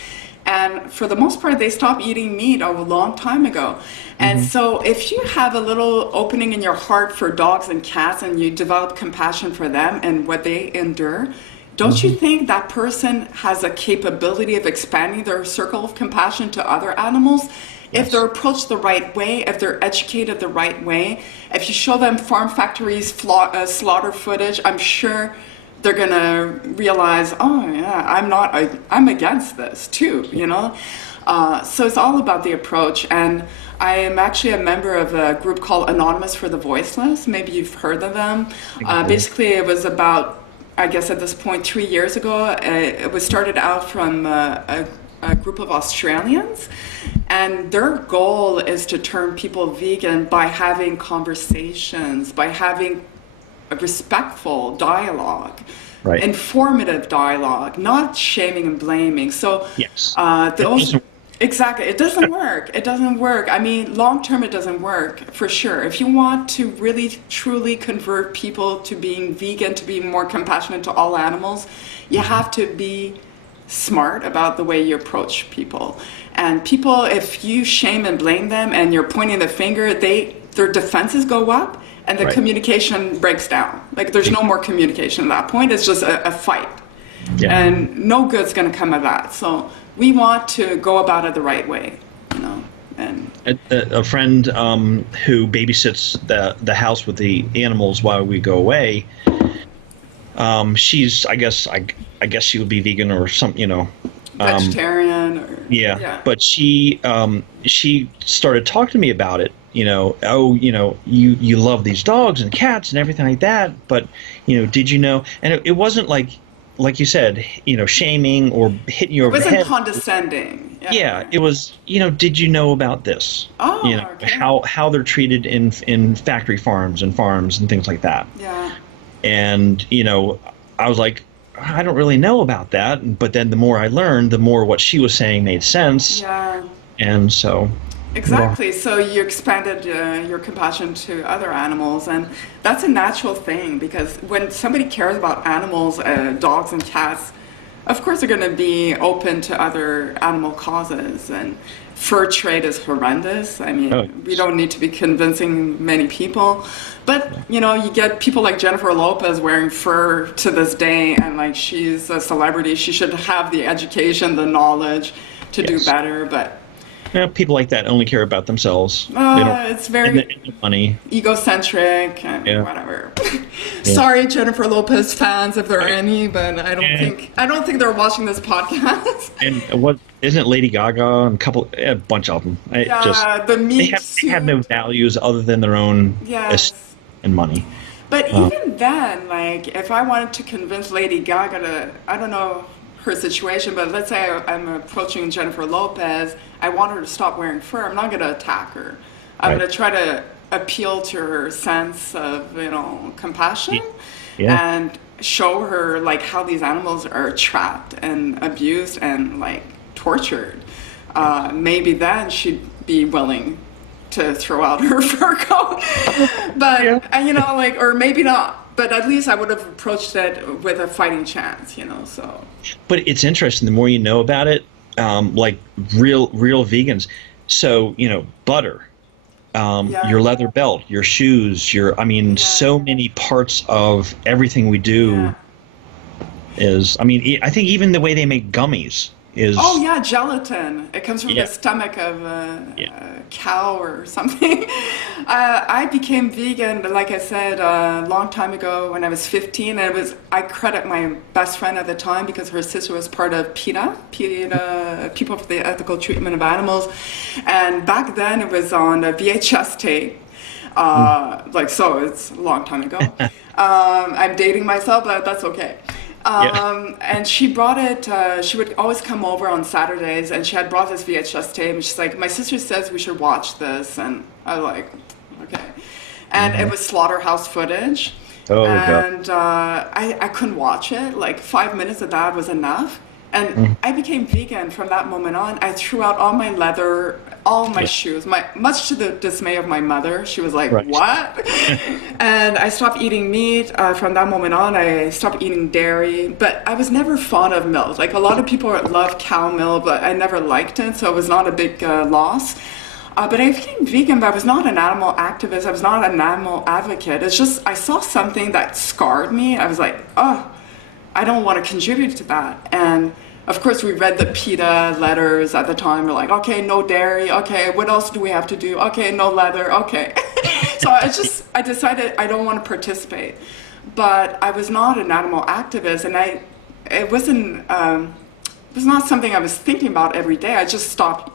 And for the most part, they stopped eating meat a long time ago. And so if you have a little opening in your heart for dogs and cats and you develop compassion for them and what they endure, don't you think that person has a capability of expanding their circle of compassion to other animals? Yes. If they're approached the right way, if they're educated the right way, if you show them farm factories slaughter footage, I'm sure they're gonna realize, oh yeah, I'm against this too, you know? So it's all about the approach. And I am actually a member of a group called Anonymous for the Voiceless. Maybe you've heard of them. Basically, it was about, I guess at this point, 3 years ago. It was started out from a group of Australians. And their goal is to turn people vegan by having conversations, by having a respectful dialogue, informative dialogue, not shaming and blaming. So yes. Exactly. It doesn't work. It doesn't work. I mean, long term, it doesn't work for sure. If you want to really, truly convert people to being vegan, to being more compassionate to all animals, you have to be smart about the way you approach people. And people, if you shame and blame them and you're pointing the finger, their defenses go up and the communication breaks down. Like there's no more communication at that point. It's just a fight. Yeah. And no good's going to come of that. So we want to go about it the right way, you know. And a friend who babysits the house with the animals while we go away, she's I guess she would be vegan or something, you know. Vegetarian or but she started talking to me about it, you know. Oh, you know, you love these dogs and cats and everything like that, but you know, did you know? And it wasn't like you said, you know, shaming or hitting you over the head. It wasn't condescending. Yeah, it was, you know, did you know about this? Oh, you know, how they're treated in factory farms and things like that. Yeah. And, you know, I was like, I don't really know about that. But then the more I learned, the more what she was saying made sense. Yeah. And so. Exactly. So you expanded your compassion to other animals, and that's a natural thing because when somebody cares about animals, dogs and cats, of course they're going to be open to other animal causes. And fur trade is horrendous. I mean, Oh, we don't need to be convincing many people. But, you know, you get people like Jennifer Lopez wearing fur to this day, and like she's a celebrity. She should have the education, the knowledge to do better. But people like that only care about themselves. They don't, it's very and the money. egocentric and whatever. Sorry, Jennifer Lopez fans, if there are any, but I don't think they're watching this podcast. And what isn't Lady Gaga and a bunch of them? The meat they have no values other than their own and money. But even then, like, if I wanted to convince Lady Gaga to, I don't know her situation, but let's say I'm approaching Jennifer Lopez, I want her to stop wearing fur. I'm not going to attack her. I'm going to try to appeal to her sense of, you know, compassion and show her like how these animals are trapped and abused and like tortured. Maybe then she'd be willing to throw out her fur coat. But you know, like, or maybe not. But at least I would have approached it with a fighting chance, you know. So. But it's interesting. The more you know about it, like real vegans. So, you know, butter, your leather belt, your shoes, so many parts of everything we do is. I mean, I think even the way they make gummies is. Oh yeah, gelatin. It comes from the stomach of a cow or something. I became vegan, like I said, a long time ago when I was 15. And I credit my best friend at the time because her sister was part of PETA, People for the Ethical Treatment of Animals. And back then it was on a VHS tape. So it's a long time ago. I'm dating myself, but that's okay. And she brought it, she would always come over on Saturdays and she had brought this VHS tape and she's like, my sister says we should watch this. And I was like, okay. And it was slaughterhouse footage. And I couldn't watch it. Like 5 minutes of that was enough. And I became vegan from that moment on. I threw out all my leather, all my shoes, much to the dismay of my mother. She was like, what? And I stopped eating meat. From that moment on, I stopped eating dairy. But I was never fond of milk. Like a lot of people love cow milk, but I never liked it. So it was not a big loss. But I became vegan, but I was not an animal activist. I was not an animal advocate. It's just, I saw something that scarred me. I was like, oh, I don't want to contribute to that. And of course, we read the PETA letters at the time. We're like, okay, no dairy. Okay, what else do we have to do? Okay, no leather. Okay. So I decided I don't want to participate. But I was not an animal activist, and it was not something I was thinking about every day. I just stopped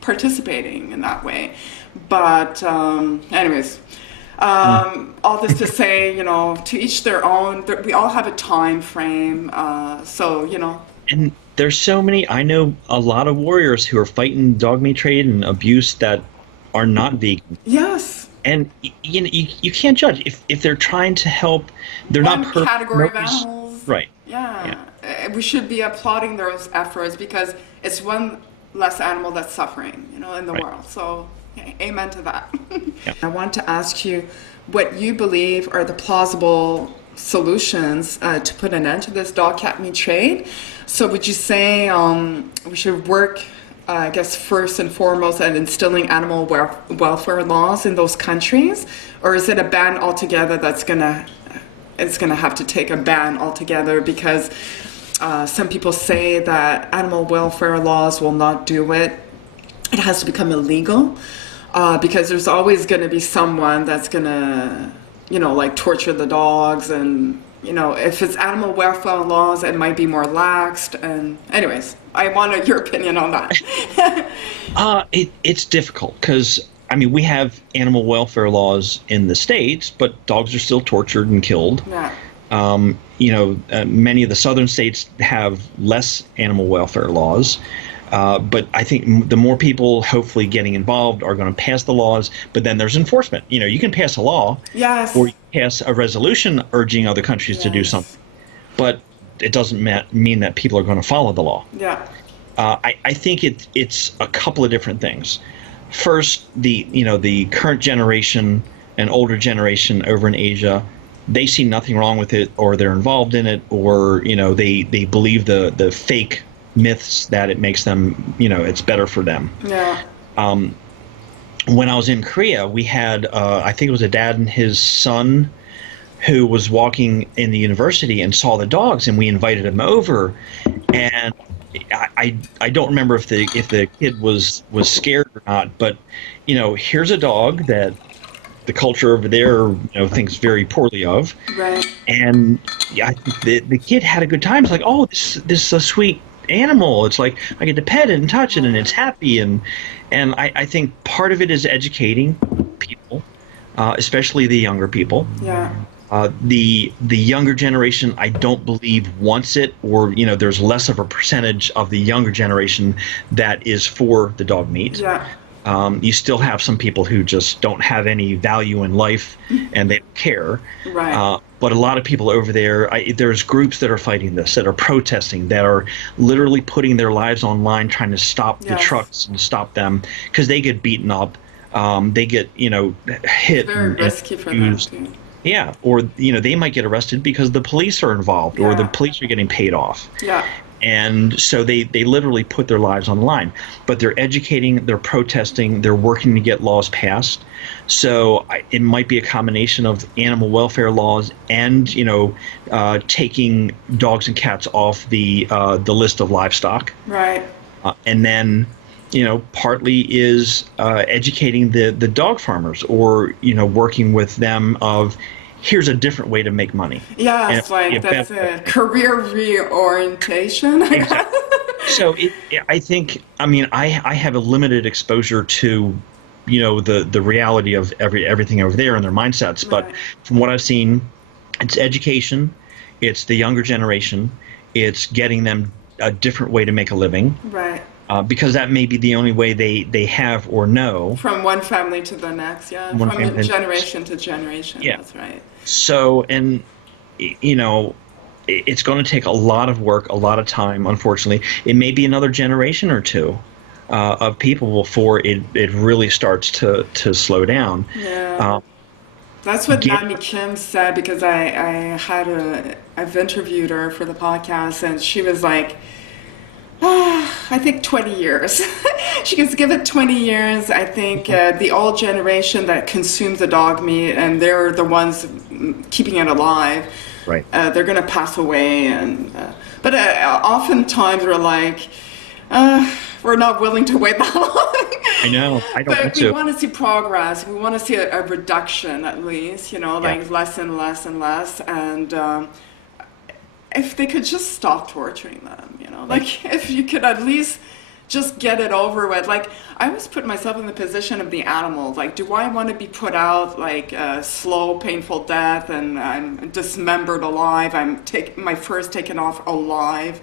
participating in that way. But anyways. All this to say, you know, to each their own. We all have a time frame, so you know. And there's so many. I know a lot of warriors who are fighting dog meat trade and abuse that are not vegan. Yes. And you can't judge if they're trying to help. They're One not category of animals. Right. Yeah. We should be applauding those efforts because it's one less animal that's suffering, you know, in the world. So. Amen to that. I want to ask you what you believe are the plausible solutions to put an end to this dog-cat meat trade. So would you say we should work, I guess, first and foremost at instilling animal welfare laws in those countries? Or is it a ban altogether it's going to have to take a ban altogether because some people say that animal welfare laws will not do it. It has to become illegal. Because there's always going to be someone that's going to, you know, like torture the dogs. And, you know, if it's animal welfare laws, it might be more laxed. And anyways, I want your opinion on that. It's difficult because, I mean, we have animal welfare laws in the States, but dogs are still tortured and killed. Yeah. Many of the southern states have less animal welfare laws. But I think the more people hopefully getting involved are going to pass the laws, but then there's enforcement. You know, you can pass a law or you can pass a resolution urging other countries to do something, but it doesn't mean that people are going to follow the law. Yeah. I think it's a couple of different things. First, the current generation and older generation over in Asia, they see nothing wrong with it, or they're involved in it, or, you know, they believe the fake myths that it makes them, it's better for them. Yeah. When I was in Korea, we had, I think it was a dad and his son who was walking in the university and saw the dogs, and we invited him over. And I don't remember if the kid was scared or not, but here's a dog that the culture over there thinks very poorly of, Right. and I think the kid had a good time. It's like, oh, this is a sweet animal. It's like I get to pet it and touch it, and it's happy, and I think part of it is educating people, especially the younger people. Yeah. The younger generation, I don't believe wants it, or there's less of a percentage of the younger generation that is for the dog meat. Yeah. You still have some people who just don't have any value in life and they don't care. Right. But a lot of people over there, there's groups that are fighting this, that are protesting, that are literally putting their lives online trying to stop the trucks and stop them because they get beaten up. They get, hit. It's very risky for them too. Yeah, or they might get arrested because the police are involved, or the police are getting paid off. Yeah. And so they literally put their lives on the line. But they're educating, they're protesting, they're working to get laws passed. So it might be a combination of animal welfare laws and taking dogs and cats off the list of livestock. Right. And then partly is educating the dog farmers, or working with them of here's a different way to make money. Yeah, it's like that's a career reorientation. Exactly. So I think, I have a limited exposure to the reality of everything over there and their mindsets, but from what I've seen, it's education, it's the younger generation, it's getting them a different way to make a living. Right. Because that may be the only way they have or know. From one family to the next, yeah. From generation to generation, that's right. So, and, it's going to take a lot of work, a lot of time, unfortunately. It may be another generation or two of people before it really starts to slow down. Yeah. That's what Nami Kim said, because I've interviewed her for the podcast, and she was like, I think 20 years. She goes, give it 20 years. I think the old generation that consumes the dog meat, and they're the ones keeping it alive, right? They're going to pass away. But oftentimes we're like, we're not willing to wait that long. I know. I don't want to. We want to see progress. We want to see a reduction, at least, like less and less and less. And if they could just stop torturing them, like if you could at least just get it over with. Like, I always put myself in the position of the animal. Like, do I want to be put out like a slow, painful death, and I'm dismembered alive? I'm my fur's taken off alive.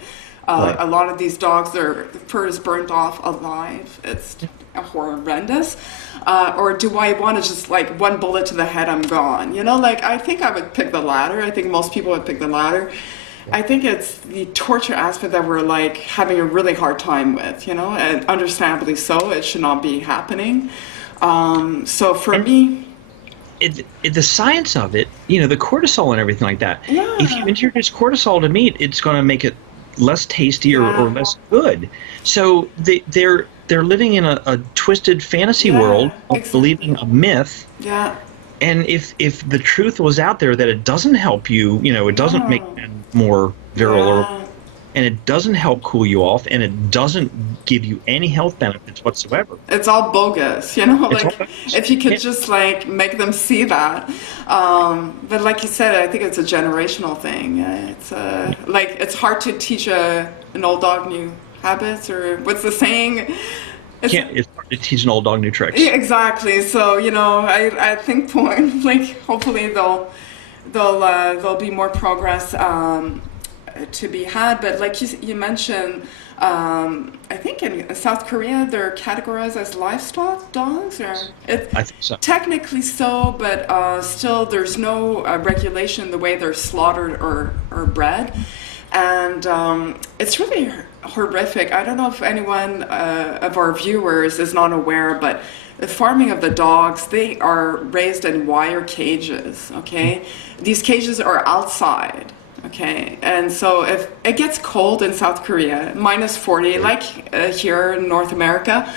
A lot of these dogs, their fur is burnt off alive. It's horrendous. Or do I want to just, like, one bullet to the head, I'm gone? Like, I think I would pick the latter. I think most people would pick the latter. I think it's the torture aspect that we're, like, having a really hard time with, and understandably so. It should not be happening. So for me... the science of it, the cortisol and everything like that. Yeah. If you introduce cortisol to meat, it's going to make it less tasty or less good. So they're living in a twisted fantasy world of believing a myth. Yeah. And if the truth was out there that it doesn't help you, it doesn't make men more virile, and it doesn't help cool you off, and it doesn't give you any health benefits whatsoever. It's all bogus, like if you could just like make them see that. But like you said, I think it's a generational thing. It's like it's hard to teach an old dog new habits, or what's the saying? It's hard to teach an old dog new tricks. Yeah, exactly. So I think like hopefully there'll be more progress to be had. But like you mentioned, I think in South Korea they're categorized as livestock dogs, or I think so. Technically so, but still there's no regulation the way they're slaughtered or bred. And it's really horrific. I don't know if anyone of our viewers is not aware, but the farming of the dogs, they are raised in wire cages, okay? These cages are outside. Okay, and so if it gets cold in South Korea, -40, like here in North America,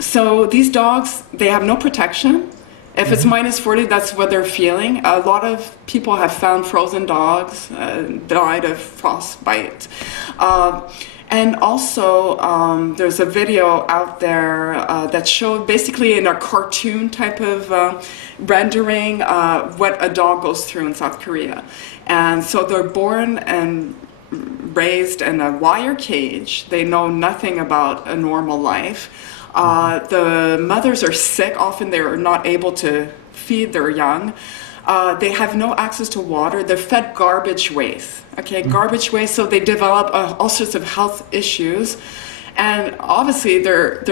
so these dogs, they have no protection. If it's -40, that's what they're feeling. A lot of people have found frozen dogs died of frostbite. And also, there's a video out there that showed basically in a cartoon type of rendering what a dog goes through in South Korea. And so they're born and raised in a wire cage. They know nothing about a normal life. The mothers are sick. Often they're not able to feed their young. They have no access to water. They're fed garbage waste. Okay, garbage waste. So they develop all sorts of health issues, and obviously they're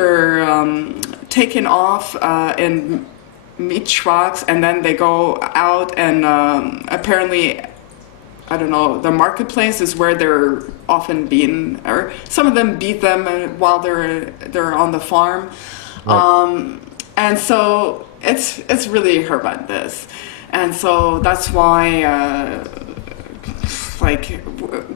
taken off in meat trucks, and then they go out and apparently, I don't know, the marketplace is where they're often beaten, or some of them beat them while they're on the farm, right. And so it's really horrendous, and so that's why like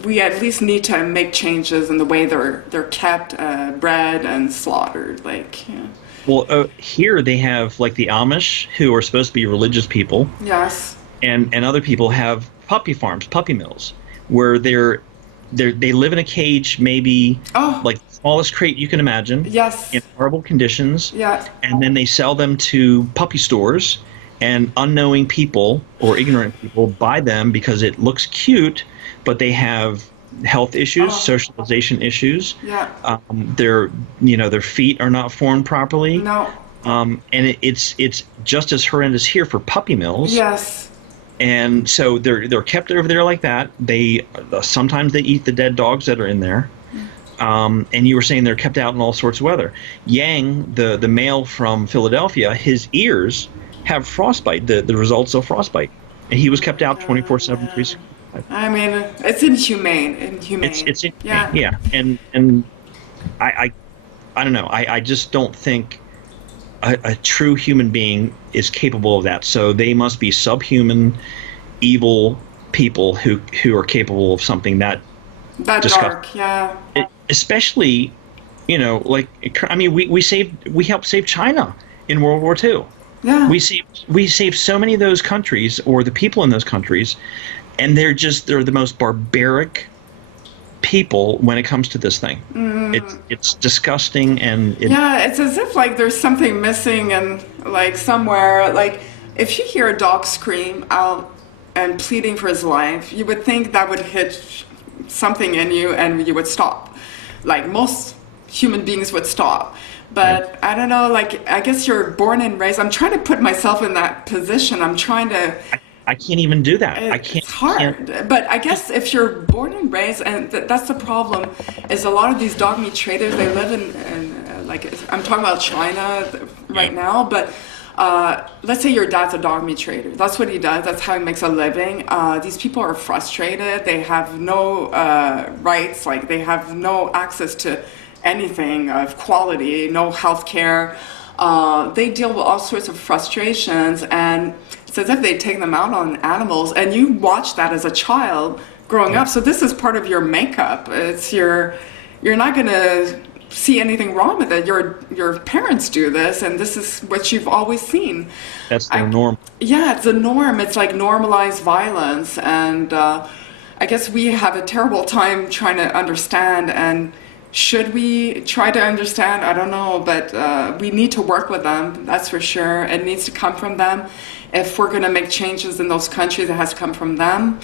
we at least need to make changes in the way they're kept, bred, and slaughtered. Like, yeah. Well, here they have like the Amish, who are supposed to be religious people. Yes. And other people have puppy farms, puppy mills, where they live in a cage, maybe like the smallest crate you can imagine. Yes. In horrible conditions. Yeah. And then they sell them to puppy stores, and unknowing people or ignorant people buy them because it looks cute, but they have health issues, socialization issues. Yeah. Their feet are not formed properly. No. And it's just as horrendous here for puppy mills. Yes. And so they're kept over there like that. They sometimes they eat the dead dogs that are in there. And you were saying they're kept out in all sorts of weather. Yang, the male from Philadelphia, his ears have frostbite, the results of frostbite, and he was kept out 24/7, 365. I mean, it's inhumane. It's inhumane. Yeah. Yeah, and I don't know. I just don't think a true human being is capable of that. So they must be subhuman, evil people who are capable of something that dark. Yeah. Especially, like, I mean, we helped save China in World War II. Yeah. We saved so many of those countries, or the people in those countries, and they're the most barbaric people when it comes to this thing. It's disgusting, and it's as if like there's something missing, and like somewhere, like if you hear a dog scream out and pleading for his life, you would think that would hit something in you and you would stop. Like most human beings would stop. But I don't know, like, I guess you're born and raised. I'm trying to put myself in that position. I'm trying to... I can't even do that. It's hard. But I guess if you're born and raised, and that's the problem, is a lot of these dog meat traders, they live in like, I'm talking about China right now, but let's say your dad's a dog meat trader. That's what he does. That's how he makes a living. These people are frustrated. They have no rights. Like, they have no access to anything of quality, no health care. They deal with all sorts of frustrations, and it's as if they take them out on animals, and you watch that as a child growing up. So this is part of your makeup. You're not going to see anything wrong with it. Your parents do this, and this is what you've always seen. That's their norm. Yeah, it's a norm. It's like normalized violence, and I guess we have a terrible time trying to understand. And should we try to understand? I don't know, but we need to work with them, that's for sure. It needs to come from them. If we're going to make changes in those countries, it has to come from them.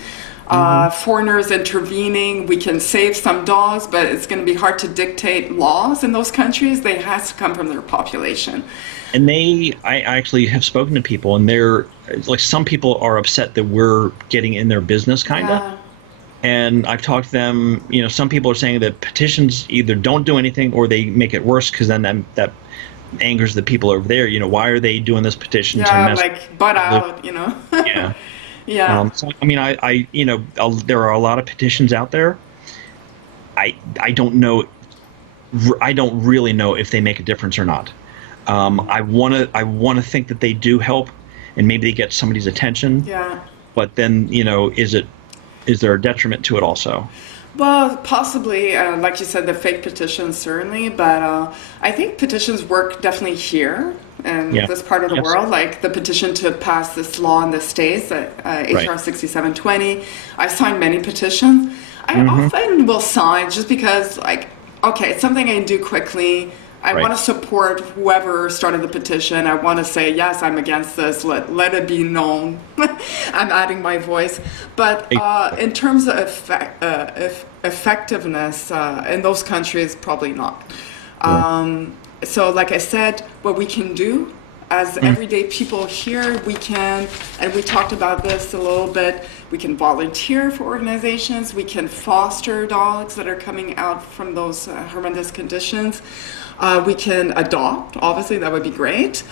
Foreigners intervening, we can save some dogs, but it's going to be hard to dictate laws in those countries. They have to come from their population. And I actually have spoken to people, and they're like, some people are upset that we're getting in their business, kind of. Yeah. And I've talked to them, some people are saying that petitions either don't do anything or they make it worse, because then that angers the people over there. Why are they doing this petition to mess like butt out, Yeah. Yeah. So, I mean, there are a lot of petitions out there. I don't know. I don't really know if they make a difference or not. I want to think that they do help, and maybe they get somebody's attention. Yeah. But then, is it is there a detriment to it also? Well, possibly, like you said, the fake petitions certainly, but I think petitions work definitely here in Yeah. this part of the Yes. world. Like the petition to pass this law in the States, Right. HR 6720. I've signed many petitions. I Hmm. often will sign just because, like, okay, it's something I can do quickly. I Right. want to support whoever started the petition. I want to say, yes, I'm against this. Let it be known. I'm adding my voice. But in terms of effectiveness in those countries, probably not. Yeah. So, like I said, what we can do as everyday people here, we can, and we talked about this a little bit, we can volunteer for organizations, we can foster dogs that are coming out from those horrendous conditions. We can adopt, obviously, that would be great.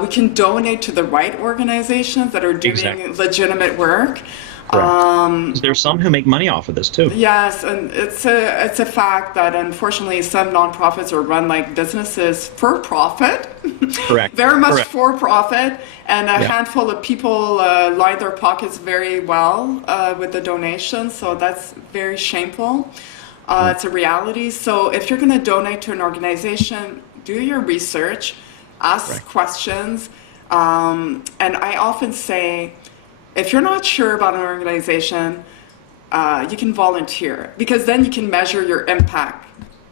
We can donate to the right organizations that are doing Exactly. legitimate work. Correct. There's some who make money off of this too. Yes, and it's a fact that unfortunately some nonprofits are run like businesses for profit, Correct. very much Correct. for profit, and a Yeah. handful of people line their pockets very well with the donations. So that's very shameful. It's a reality. So if you're going to donate to an organization, do your research, ask Right. questions, and I often say, if you're not sure about an organization, you can volunteer because then you can measure your impact.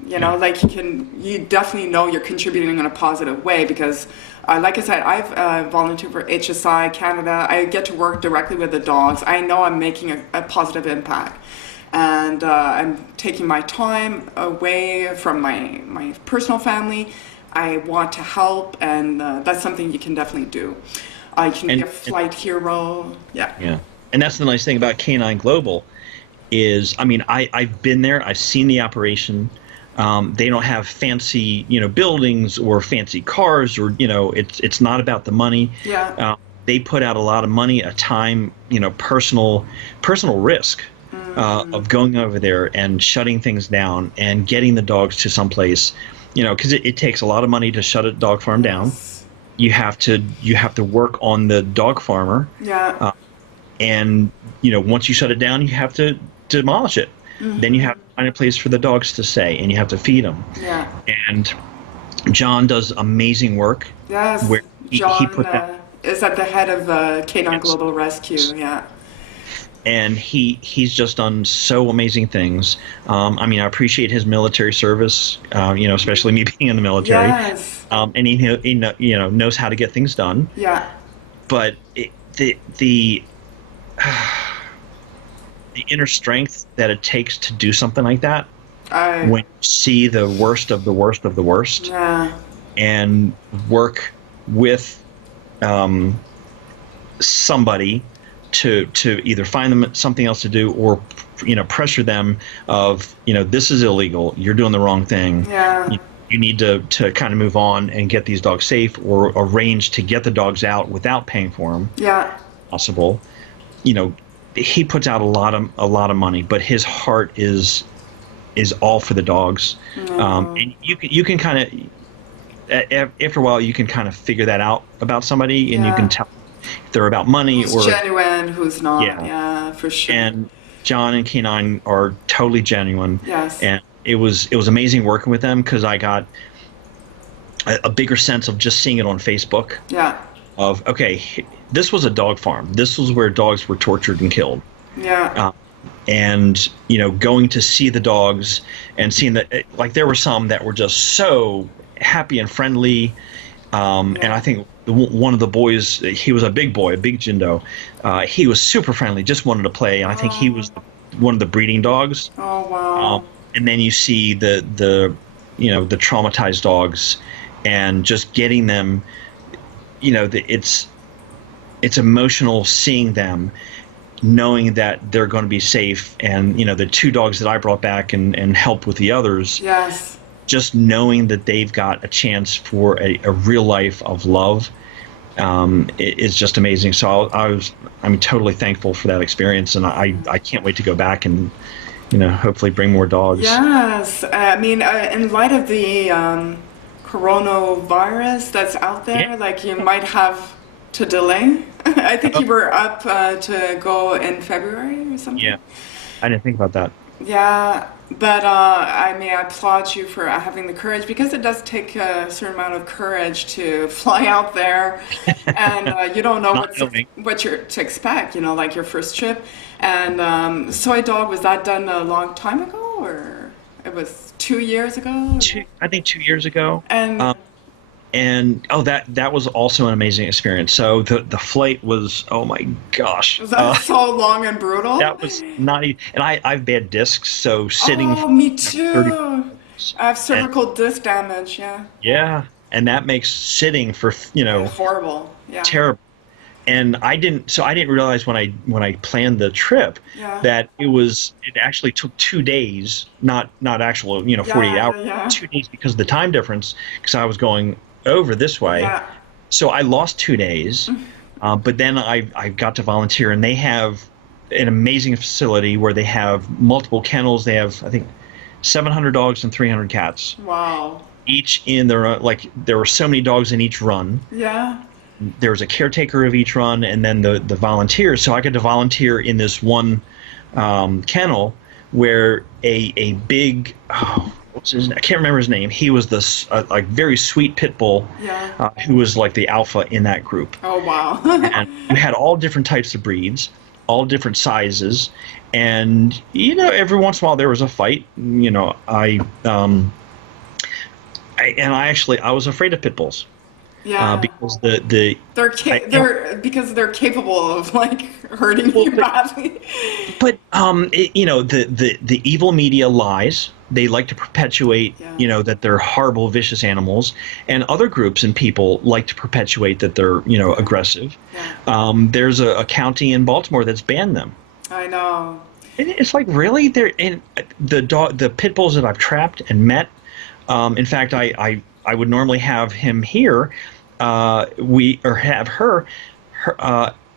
You know, like you definitely know you're contributing in a positive way because, like I said, I've volunteered for HSI Canada. I get to work directly with the dogs. I know I'm making a positive impact. And I'm taking my time away from my personal family. I want to help, and that's something you can definitely do. You can be a flight hero. Yeah. Yeah. And that's the nice thing about Canine Global is, I mean, I've been there. I've seen the operation. They don't have fancy, buildings or fancy cars or, it's not about the money. Yeah. They put out a lot of money, a time, personal risk of going over there and shutting things down and getting the dogs to someplace, because it takes a lot of money to shut a dog farm down. You have to work on the dog farmer. Yeah. And once you shut it down, you have to demolish it. Then you have to find a place for the dogs to stay, and you have to feed them. Yeah. And John does amazing work. Yes. Where John put that, is at the head of Canine Global Rescue. Yeah. and he's just done so amazing things. I mean, I appreciate his military service. Especially me being in the military. Yes. And he knows how to get things done. Yeah. But the inner strength that it takes to do something like that, when you see the worst of the worst of the worst, Yeah. and work with somebody to either find them something else to do or pressure them of this is illegal, you're doing the wrong thing. Yeah. You need to kind of move on and get these dogs safe or arrange to get the dogs out without paying for them. Yeah. Possible. He puts out a lot of money, but his heart is all for the dogs. And you can kind of, after a while, you can kind of figure that out about somebody, and you can tell if they're about money Who's or genuine, who's not. Yeah. Yeah, for sure. And John and Canine are totally genuine. Yes. And it was amazing working with them because I got a bigger sense of just seeing it on Facebook. Yeah. Of okay, this was a dog farm. This was where dogs were tortured and killed. Yeah. And going to see the dogs and seeing that, like, there were some that were just so happy and friendly. And I think one of the boys, he was a big boy, a big Jindo. He was super friendly, just wanted to play. And I think he was one of the breeding dogs. Oh wow. And then you see the traumatized dogs, and just getting them. It's emotional seeing them, knowing that they're going to be safe, and the two dogs that I brought back and helped with the others. Yes. Just knowing that they've got a chance for a real life of love is just amazing. So I'm totally thankful for that experience, and I can't wait to go back and hopefully bring more dogs. Yes. I mean, in light of the coronavirus that's out there, like you might have to delay I think you were up to go in February or something. Yeah, I didn't think about that. Yeah, but I mean, I applaud you for having the courage because it does take a certain amount of courage to fly out there, and you don't know Not knowing. what you're to expect. You know, like your first trip. And Soy Dog, was that done a long time ago, or it was 2 years ago? I think 2 years ago. And And oh, that was also an amazing experience. So the flight was, oh my gosh, was that so long and brutal? that was not even. And I have bad discs, so sitting Oh, me 30 too. I have and cervical disc damage. Yeah, yeah, and that makes sitting for horrible. Yeah, terrible. And I didn't realize when I planned the trip yeah, that it actually took 2 days, not actual 48 yeah, hours, yeah, yeah. 2 days because of the time difference, because I was going over this way. Yeah. So I lost 2 days, but then I got to volunteer, and they have an amazing facility where they have multiple kennels. They have, I think, 700 dogs and 300 cats, Wow. each in their own, like there were so many dogs in each run. Yeah. There was a caretaker of each run, and then the volunteers. So I got to volunteer in this one kennel where a big, what's his name? I can't remember his name. He was this like very sweet pit bull Yeah. who was like the alpha in that group. Oh, wow. And you had all different types of breeds, all different sizes, and every once in a while there was a fight. I was afraid of pit bulls. Yeah. Because the Because they're capable of like hurting you badly. but the evil media lies. They like to perpetuate Yeah. that they're horrible, vicious animals, and other groups and people like to perpetuate that they're aggressive. Yeah. There's a county in Baltimore that's banned them. I know. And it's like, really, the pit bulls that I've trapped and met. In fact, I would normally have him here. Have her.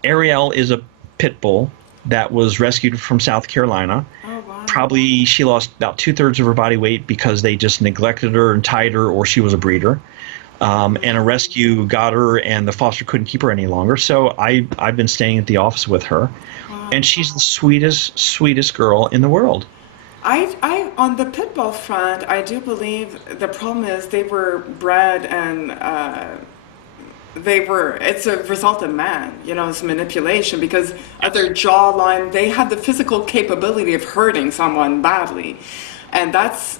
Ariel is a pit bull that was rescued from South Carolina. Oh, wow. Probably she lost about 2/3 of her body weight because they just neglected her and tied her, or she was a breeder. And a rescue got her, and the foster couldn't keep her any longer. So I've been staying at the office with her, Wow. and she's the sweetest girl in the world. I on the pit bull front, I do believe the problem is they were bred and it's a result of man, it's manipulation because of their jawline. They have the physical capability of hurting someone badly, and that's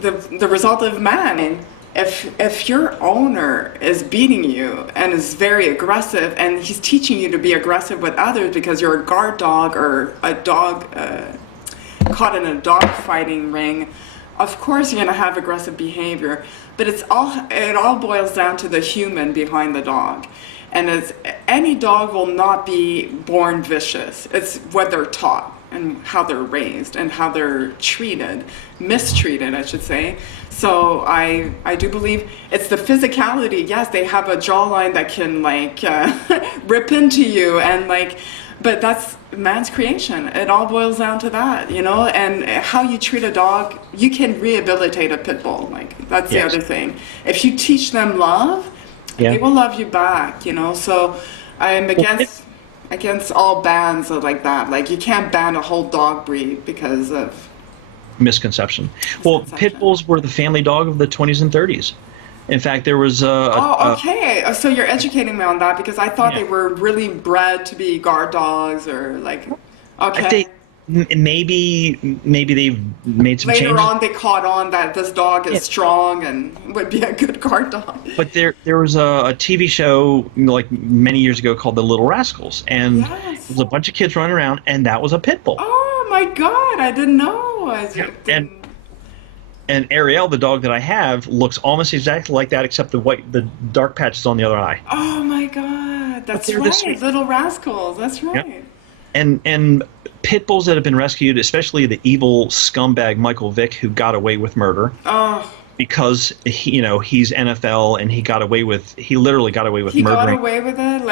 the result of man. And if your owner is beating you and is very aggressive, and he's teaching you to be aggressive with others because you're a guard dog or a dog caught in a dog fighting ring, of course you're going to have aggressive behavior. But it all boils down to the human behind the dog. And any dog will not be born vicious. It's what they're taught and how they're raised and how they're mistreated, I should say. So I do believe it's the physicality. Yes, they have a jawline that can rip into you but that's man's creation. It all boils down to that, and how you treat a dog. You can rehabilitate a pit bull. That's the Yes. other thing. If you teach them love, Yeah. they will love you back, So I'm against all bans like that. You can't ban a whole dog breed because of Misconception. Well, pit bulls were the family dog of the 20s and 30s. In fact, there was okay. So you're educating me on that because I thought they were really bred to be guard dogs or okay. Maybe they've made some Later changes. on, they caught on that this dog is strong and would be a good guard dog. But there was a TV show many years ago called The Little Rascals, and Yes. there was a bunch of kids running around, and that was a pit bull. Oh my God! I didn't know. And Ariel, the dog that I have, looks almost exactly like that, except the dark patches on the other eye. Oh my God! That's they're this right. sweet. Little rascals. That's right. Yep. And pit bulls that have been rescued, especially the evil scumbag Michael Vick, who got away with murder. Oh. Because he's NFL and he literally got away with He murdering. got away with it.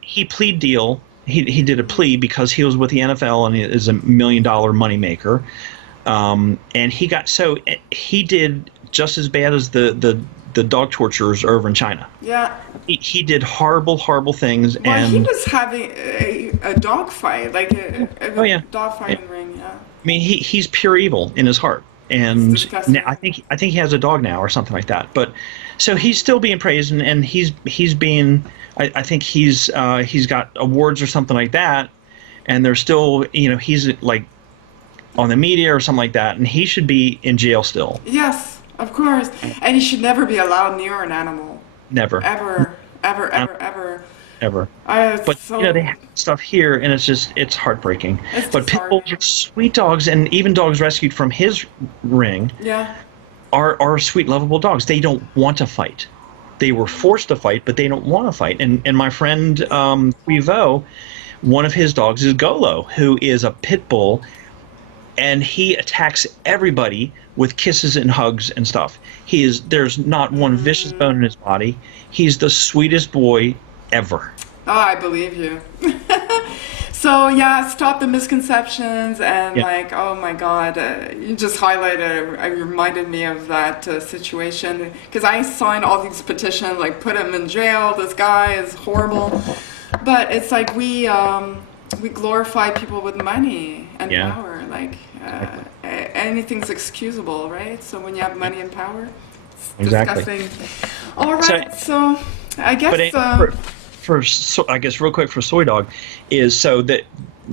He plead deal. He did a plea because he was with the NFL and is $1 million moneymaker. And he did just as bad as the the dog torturers over in China. Yeah. He did horrible things, Well, and he was having a dog fight, like oh yeah, dog yeah. fighting ring. Yeah. I mean, he's pure evil in his heart, It's and disgusting. I think he has a dog now or something like that. But so he's still being praised, and he's being. I think he's got awards or something like that, and they're still, he's like on the media or something like that, and he should be in jail still. Yes, of course. And you should never be allowed near an animal. Never. Ever, ever, ever, ever. Ever. But They have stuff here, and it's heartbreaking. It's But pit bulls disheartening. are sweet dogs, and even dogs rescued from his ring Yeah. are sweet, lovable dogs. They don't want to fight. They were forced to fight, but they don't want to fight. And my friend Rivo, one of his dogs is Golo, who is a pit bull, and he attacks everybody with kisses and hugs and stuff. There's not one vicious bone in his body. He's the sweetest boy ever. Oh, I believe you. So yeah, stop the misconceptions and Yeah. oh my God, you just highlighted. It reminded me of that situation because I signed all these petitions, like put him in jail. This guy is horrible, but it's like we glorify people with money and Yeah. power. Anything's excusable, right? So when you have money and power, it's Exactly. disgusting. All right, so I guess. So I guess real quick for Soy Dog is so that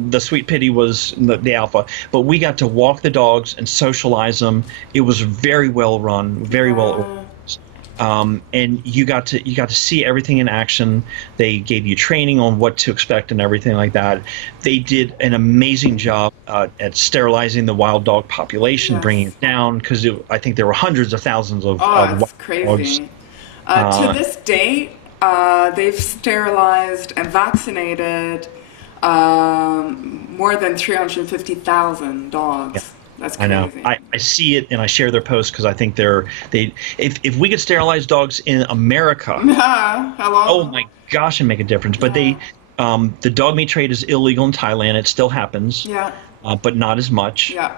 the Sweet Pity was the alpha, but we got to walk the dogs and socialize them. It was very well run, very well organized. And you got to see everything in action. They gave you training on what to expect and everything like that. They did an amazing job at sterilizing the wild dog population, Yes. bringing it down because I think there were hundreds of thousands of Oh, wild it's dogs. crazy. To this date, they've sterilized and vaccinated more than 350,000 dogs. Yeah. That's I crazy. know. I see it and I share their posts because I think if we could sterilize dogs in America, Hello? oh my gosh, and make a difference. But the dog meat trade is illegal in Thailand. It still happens, Yeah, but not as much. yeah.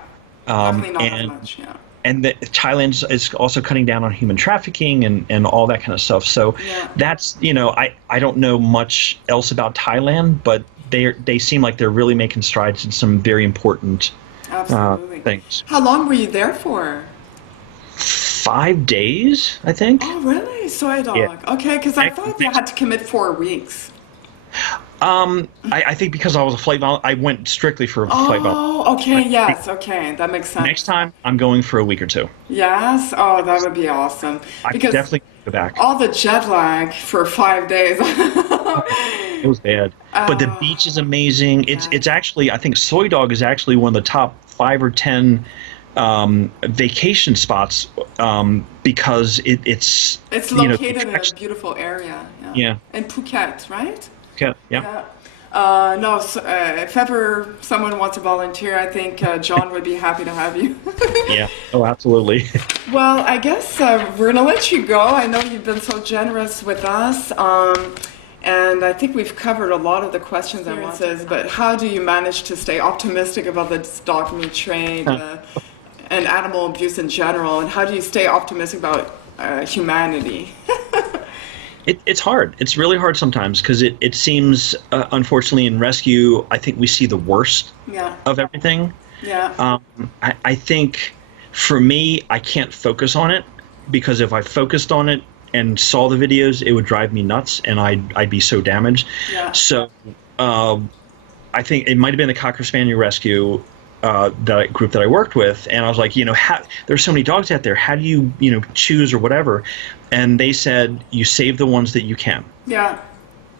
Definitely not as and much, yeah. and Thailand is also cutting down on human trafficking and all that kind of stuff. So Yeah. that's I don't know much else about Thailand, but they seem like they're really making strides in some very important Absolutely. things. How long were you there for? 5 days, I think. Oh, really? Soy dog. Yeah. Okay, because I thought they had to commit 4 weeks. I think because I was a flight volunteer, I went strictly for a flight volunteer. Oh, okay, yes, okay. That makes sense. Next time, I'm going for a week or two. Yes? Oh, that would be awesome. I Because definitely go back. all the jet lag for 5 days. It was bad, but the beach is amazing. It's actually, I think Soy Dog is actually one of the top 5 or 10 vacation spots because it's located in a beautiful area. Yeah. In Phuket, right? Yeah. No, if ever someone wants to volunteer, I think John would be happy to have you. Yeah. Oh, absolutely. Well, I guess we're going to let you go. I know you've been so generous with us. And I think we've covered a lot of the questions and answers, but how do you manage to stay optimistic about the dog meat trade and animal abuse in general? And how do you stay optimistic about humanity? It's hard. It's really hard sometimes because it seems, unfortunately, in rescue, I think we see the worst of everything. Yeah. I think for me, I can't focus on it because if I focused on it and saw the videos, it would drive me nuts and I'd be so damaged. Yeah. So I think it might have been the Cocker Spaniel rescue that group that I worked with, and I was like, there's so many dogs out there. How do you, choose or whatever? And they said, you save the ones that you can. Yeah.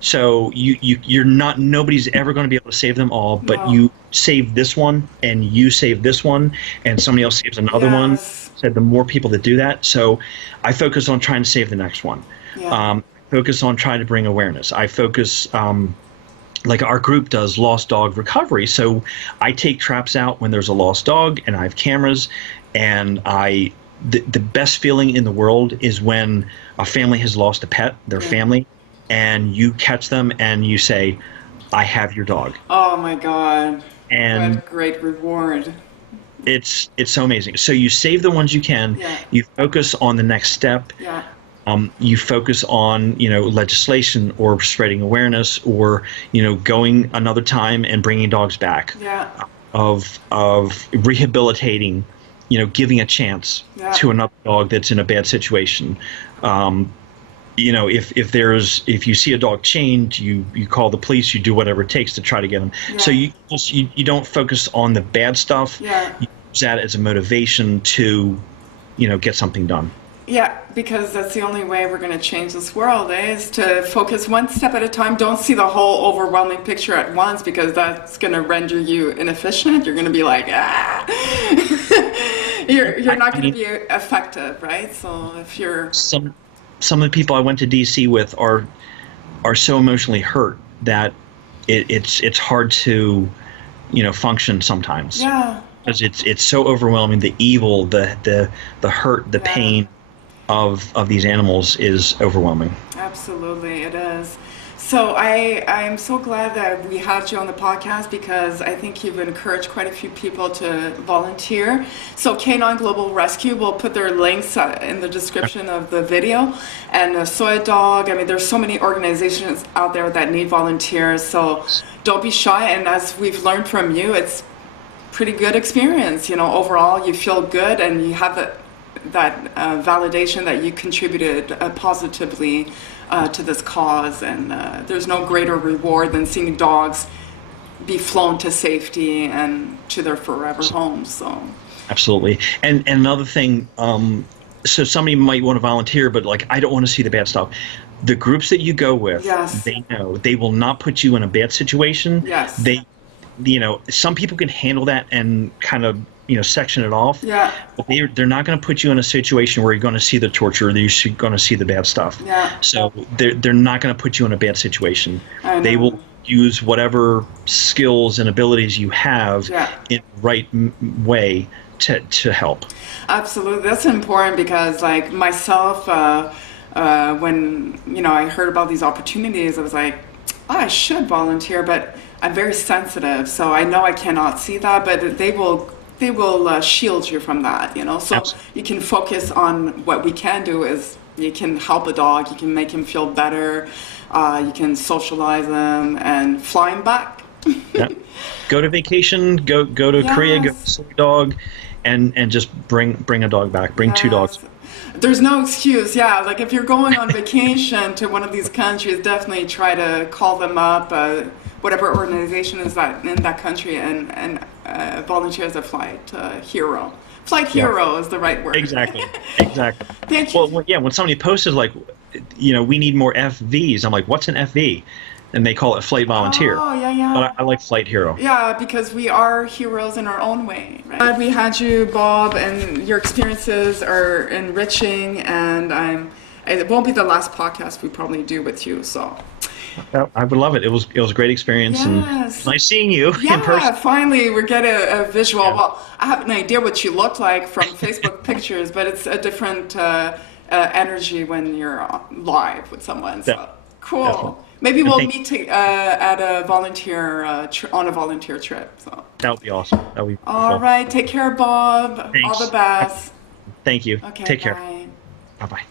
So you're not, nobody's ever going to be able to save them all, but No. you save this one and you save this one and somebody else saves another one. Yes. Said the more people that do that. So I focus on trying to save the next one. Yeah. Focus on trying to bring awareness. I focus, like our group does lost dog recovery. So I take traps out when there's a lost dog and I have cameras, and the best feeling in the world is when a family has lost a pet, their family, and you catch them and you say, I have your dog. Oh my God. And what a great reward. it's so amazing. So you save the ones you can, Yeah. you focus on the next step. Yeah. You focus on, legislation or spreading awareness or, going another time and bringing dogs back. Yeah. Of rehabilitating, giving a chance to another dog that's in a bad situation. If you see a dog chained, you call the police, you do whatever it takes to try to get them. Yeah. So you don't focus on the bad stuff. Yeah. You use that as a motivation to, get something done. Yeah, because that's the only way we're going to change this world, is to focus one step at a time. Don't see the whole overwhelming picture at once, because that's going to render you inefficient. You're going to be like, you're not going to be effective, right? So if you're... Some of the people I went to DC with are so emotionally hurt that it's hard to, function sometimes. Yeah. Because it's so overwhelming. The evil, the hurt, the pain of these animals is overwhelming. Absolutely, it is. So I'm so glad that we had you on the podcast, because I think you've encouraged quite a few people to volunteer. So Canine Global Rescue, will put their links in the description of the video. And Soi Dog, there's so many organizations out there that need volunteers. So don't be shy. And as we've learned from you, it's pretty good experience. Overall, you feel good and you have that validation that you contributed positively to this cause, and there's no greater reward than seeing dogs be flown to safety and to their forever homes. So absolutely. And another thing, so somebody might want to volunteer, but I don't want to see the bad stuff. The groups that you go with, they know they will not put you in a bad situation. Yes. Some people can handle that and kind of section it off. Yeah. But they're not going to put you in a situation where you're going to see the torture, or you're going to see the bad stuff. Yeah. So they're not going to put you in a bad situation. They will use whatever skills and abilities you have in the right way to help. Absolutely, that's important, because myself, when I heard about these opportunities, I was like, I should volunteer, but I'm very sensitive, so I know I cannot see that, but they will shield you from that, so absolutely. You can focus on what we can do. Is you can help a dog, you can make him feel better, you can socialize him and fly him back. Go to vacation, go to Korea, go to Soi Dog, and just bring a dog back, bring 2 dogs. There's no excuse. If you're going on vacation to one of these countries, definitely try to call them up, whatever organization is in that country, and volunteer as a flight hero. Flight hero is the right word. Exactly. Thank you. Well, when somebody posted we need more FVs, I'm like, what's an FV? And they call it flight volunteer. Oh, yeah. But I like flight hero. Yeah, because we are heroes in our own way. Right? Glad we had you, Bob, and your experiences are enriching, and it won't be the last podcast we probably do with you, so. I would love it. It was a great experience, and nice seeing you in person. Yeah, finally we get a visual. Yeah. Well, I have an idea what you look like from Facebook pictures, but it's a different energy when you're live with someone. So cool. Definitely. Maybe we'll meet at a volunteer on a volunteer trip. So that would be awesome. That would be all right. Take care, Bob. Thanks. All the best. Thank you. Okay. Take care. Bye. Bye-bye.